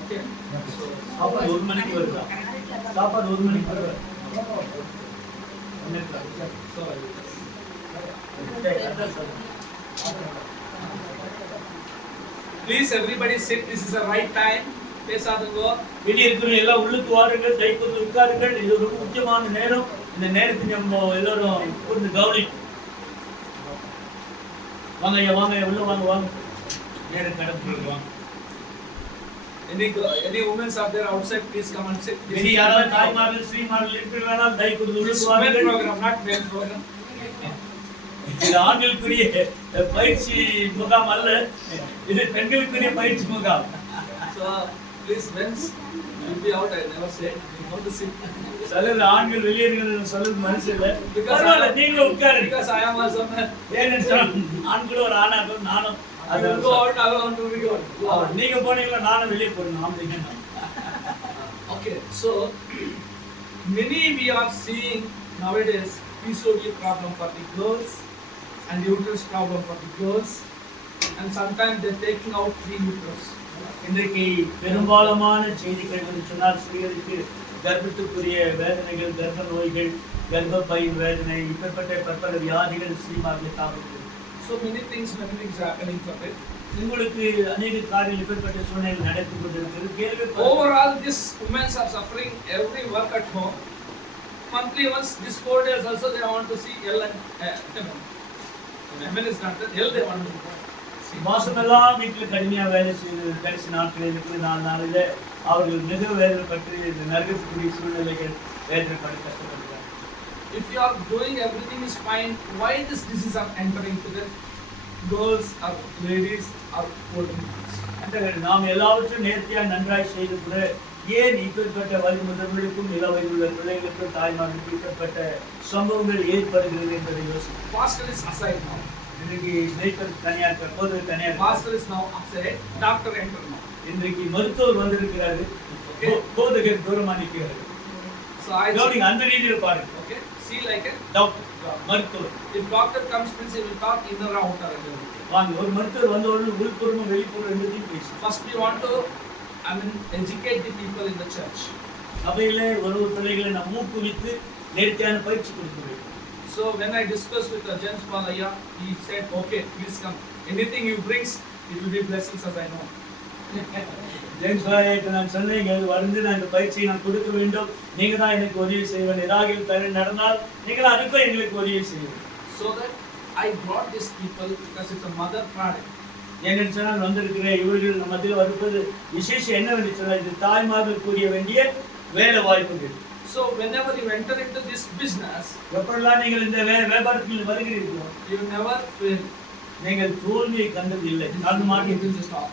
Okay. So, சாப்பாடு 1 மணிக்கு வருதா? சாப்பாடு 1 மணிக்கு வருதா? so please everybody sit. This is the right time. பேசாதீங்க. வெளியே இருக்கிற எல்லாம் உள்ளுக்கு வாருங்கள், தைப்பது உட்காருங்கள். இது ஒரு முக்கியமான நேரம். இந்த நேரத்தை நம்ம எல்லாரும் கொஞ்சம் கவனிக்கணும். வாங்க ஐயா, வாங்க ஐயா, உள்ள வாங்க வாங்க. நேரம் கடந்து வாங்க. Any women are there outside, please come and sit. This வெளியே is யாராவது தாய்மார்கள் ஸ்ரீமார்கள் இருக்கிறாங்களா? தைப்பது this உள்ளுக்கு women வாருங்கள். program, not male program. இது ஆண்களுக்குரிய பயிற்சி முகாம் அல்ல, இது பெண்களுக்குரிய பயிற்சி முகாம். So please, men will be out. I never said. You want to sit சிலர் ஆண்கள் வெளியே இருக்கிறது சொல்றது மனசு இல்லை. Because பரவாயில்ல, நீங்களும் உட்காருங்க. because I am also man. ஏன்னு சொன்னா ஆண்களும் ஒரு ஆணாகும், நானும் I will go out alone to be out. நீங்க போனீங்களா நானும் வெளியே போறேன். ஆம்பளைங்க Okay, so many we are seeing nowadays PCOD problem for the girls and uterus problem for the girls, and sometimes they're taking out the uterus. இன்றைக்கு பெரும்பாலான செய்திகள் என்று சொன்னால் ஸ்திரீகளுக்கு கர்ப்பத்துக்குரிய வேதனைகள், கர்ப்ப நோய்கள், கர்ப்பப்பை வேதனை, இப்பேற்பட்ட பற்பல வியாதிகள் ஸ்ரீமார்களை தாக்குகிறது. So many things happening for it. உங்களுக்கு அநேக காரியங்கள் இப்பேற்பட்ட சூழ்நிலை நடந்து கொண்டிருக்கிறது. கேள்வி Overall, these women are suffering every work at home. Monthly once, this 4 days also they want to see L and women is not that L they want to see. மாசமெல்லாம் வீட்டில் கடுமையாக வேலை செய்து கடைசி நாட்களில் இருக்கிற 4 நாளில் அவர்கள் மிக வேதனைப்பட்டு இந்த நரகத்துக்குரிய சூழ்நிலைகள் வேதனைப்பட்டு கஷ்டப்படுகிறார். If you are doing everything is fine, why this disease are entering to the girls or ladies or old people? நாம் எல்லாவற்றும் நேர்த்தியாக நன்றாய் செய்து கூட ஏன் இப்பேற்பட்ட வயது முதல்வர்களுக்கும் இள வயதுள்ள பிள்ளைகளுக்கும் தாய்மார்களுக்கும் இப்பேற்பட்ட சம்பவங்கள் ஏற்படுகிறது என்பதை யோசிக்கும். Pastor is aside now. இன்றைக்கு மேய்ப்பர் தனியாக இருக்கார், போதகர் தனியாக இருக்கார். Pastor is now aside. Doctor enter now. இன்றைக்கு மருத்துவர் வந்திருக்கிறாரு, போதகர் தூரமா நிற்கிறாரு. So I கவனிங்க, அந்த ரீதியில் பாருங்க. okay, see like it. Doctor மருத்துவர் If doctor comes, means he will talk inner outer and everything. வாங்க, ஒரு மருத்துவர் வந்த உடனே உள்புறமும் வெளிப்புறம் ரெண்டுத்தையும் பேசும். First we want to, educate the people in the church. சபையிலே ஒரு பிள்ளைகளை நாம் ஊக்குவித்து நேர்த்தியான பயிற்சி கொடுக்க வேண்டும். So when I discussed with James Palaya, he said, okay, please come. Anything you brings, it will be blessings as I know. James பாய்க்கு நான் சொன்னேன், வந்து நான் இந்த பயிற்சியை நான் கொடுக்க வேண்டும், நீங்க தான் எனக்கு உதவி செய்வேன், ஏதாவது தர நடந்தால் நீங்கள் அதுக்கும் எங்களுக்கு உதவி செய்யும். So that I brought these people because it's a mother product. என்னென்னு சொன்னால் வந்திருக்கிற இவர்கள் நம்ம மத்தியில் வருவது விசேஷம் என்னவென்று சொன்னால் இது தாய்மார்கள் கூறிய வேண்டிய வேலை வாய்ப்புகள். So whenever you enter into this business, எப்பெல்லாம் நீங்கள் இந்த வியாபாரத்தில் வருகிறீர்களோ you never fail. நீங்கள் தோல்வியை கண்டது இல்லை. அது மாட்டி You will just off.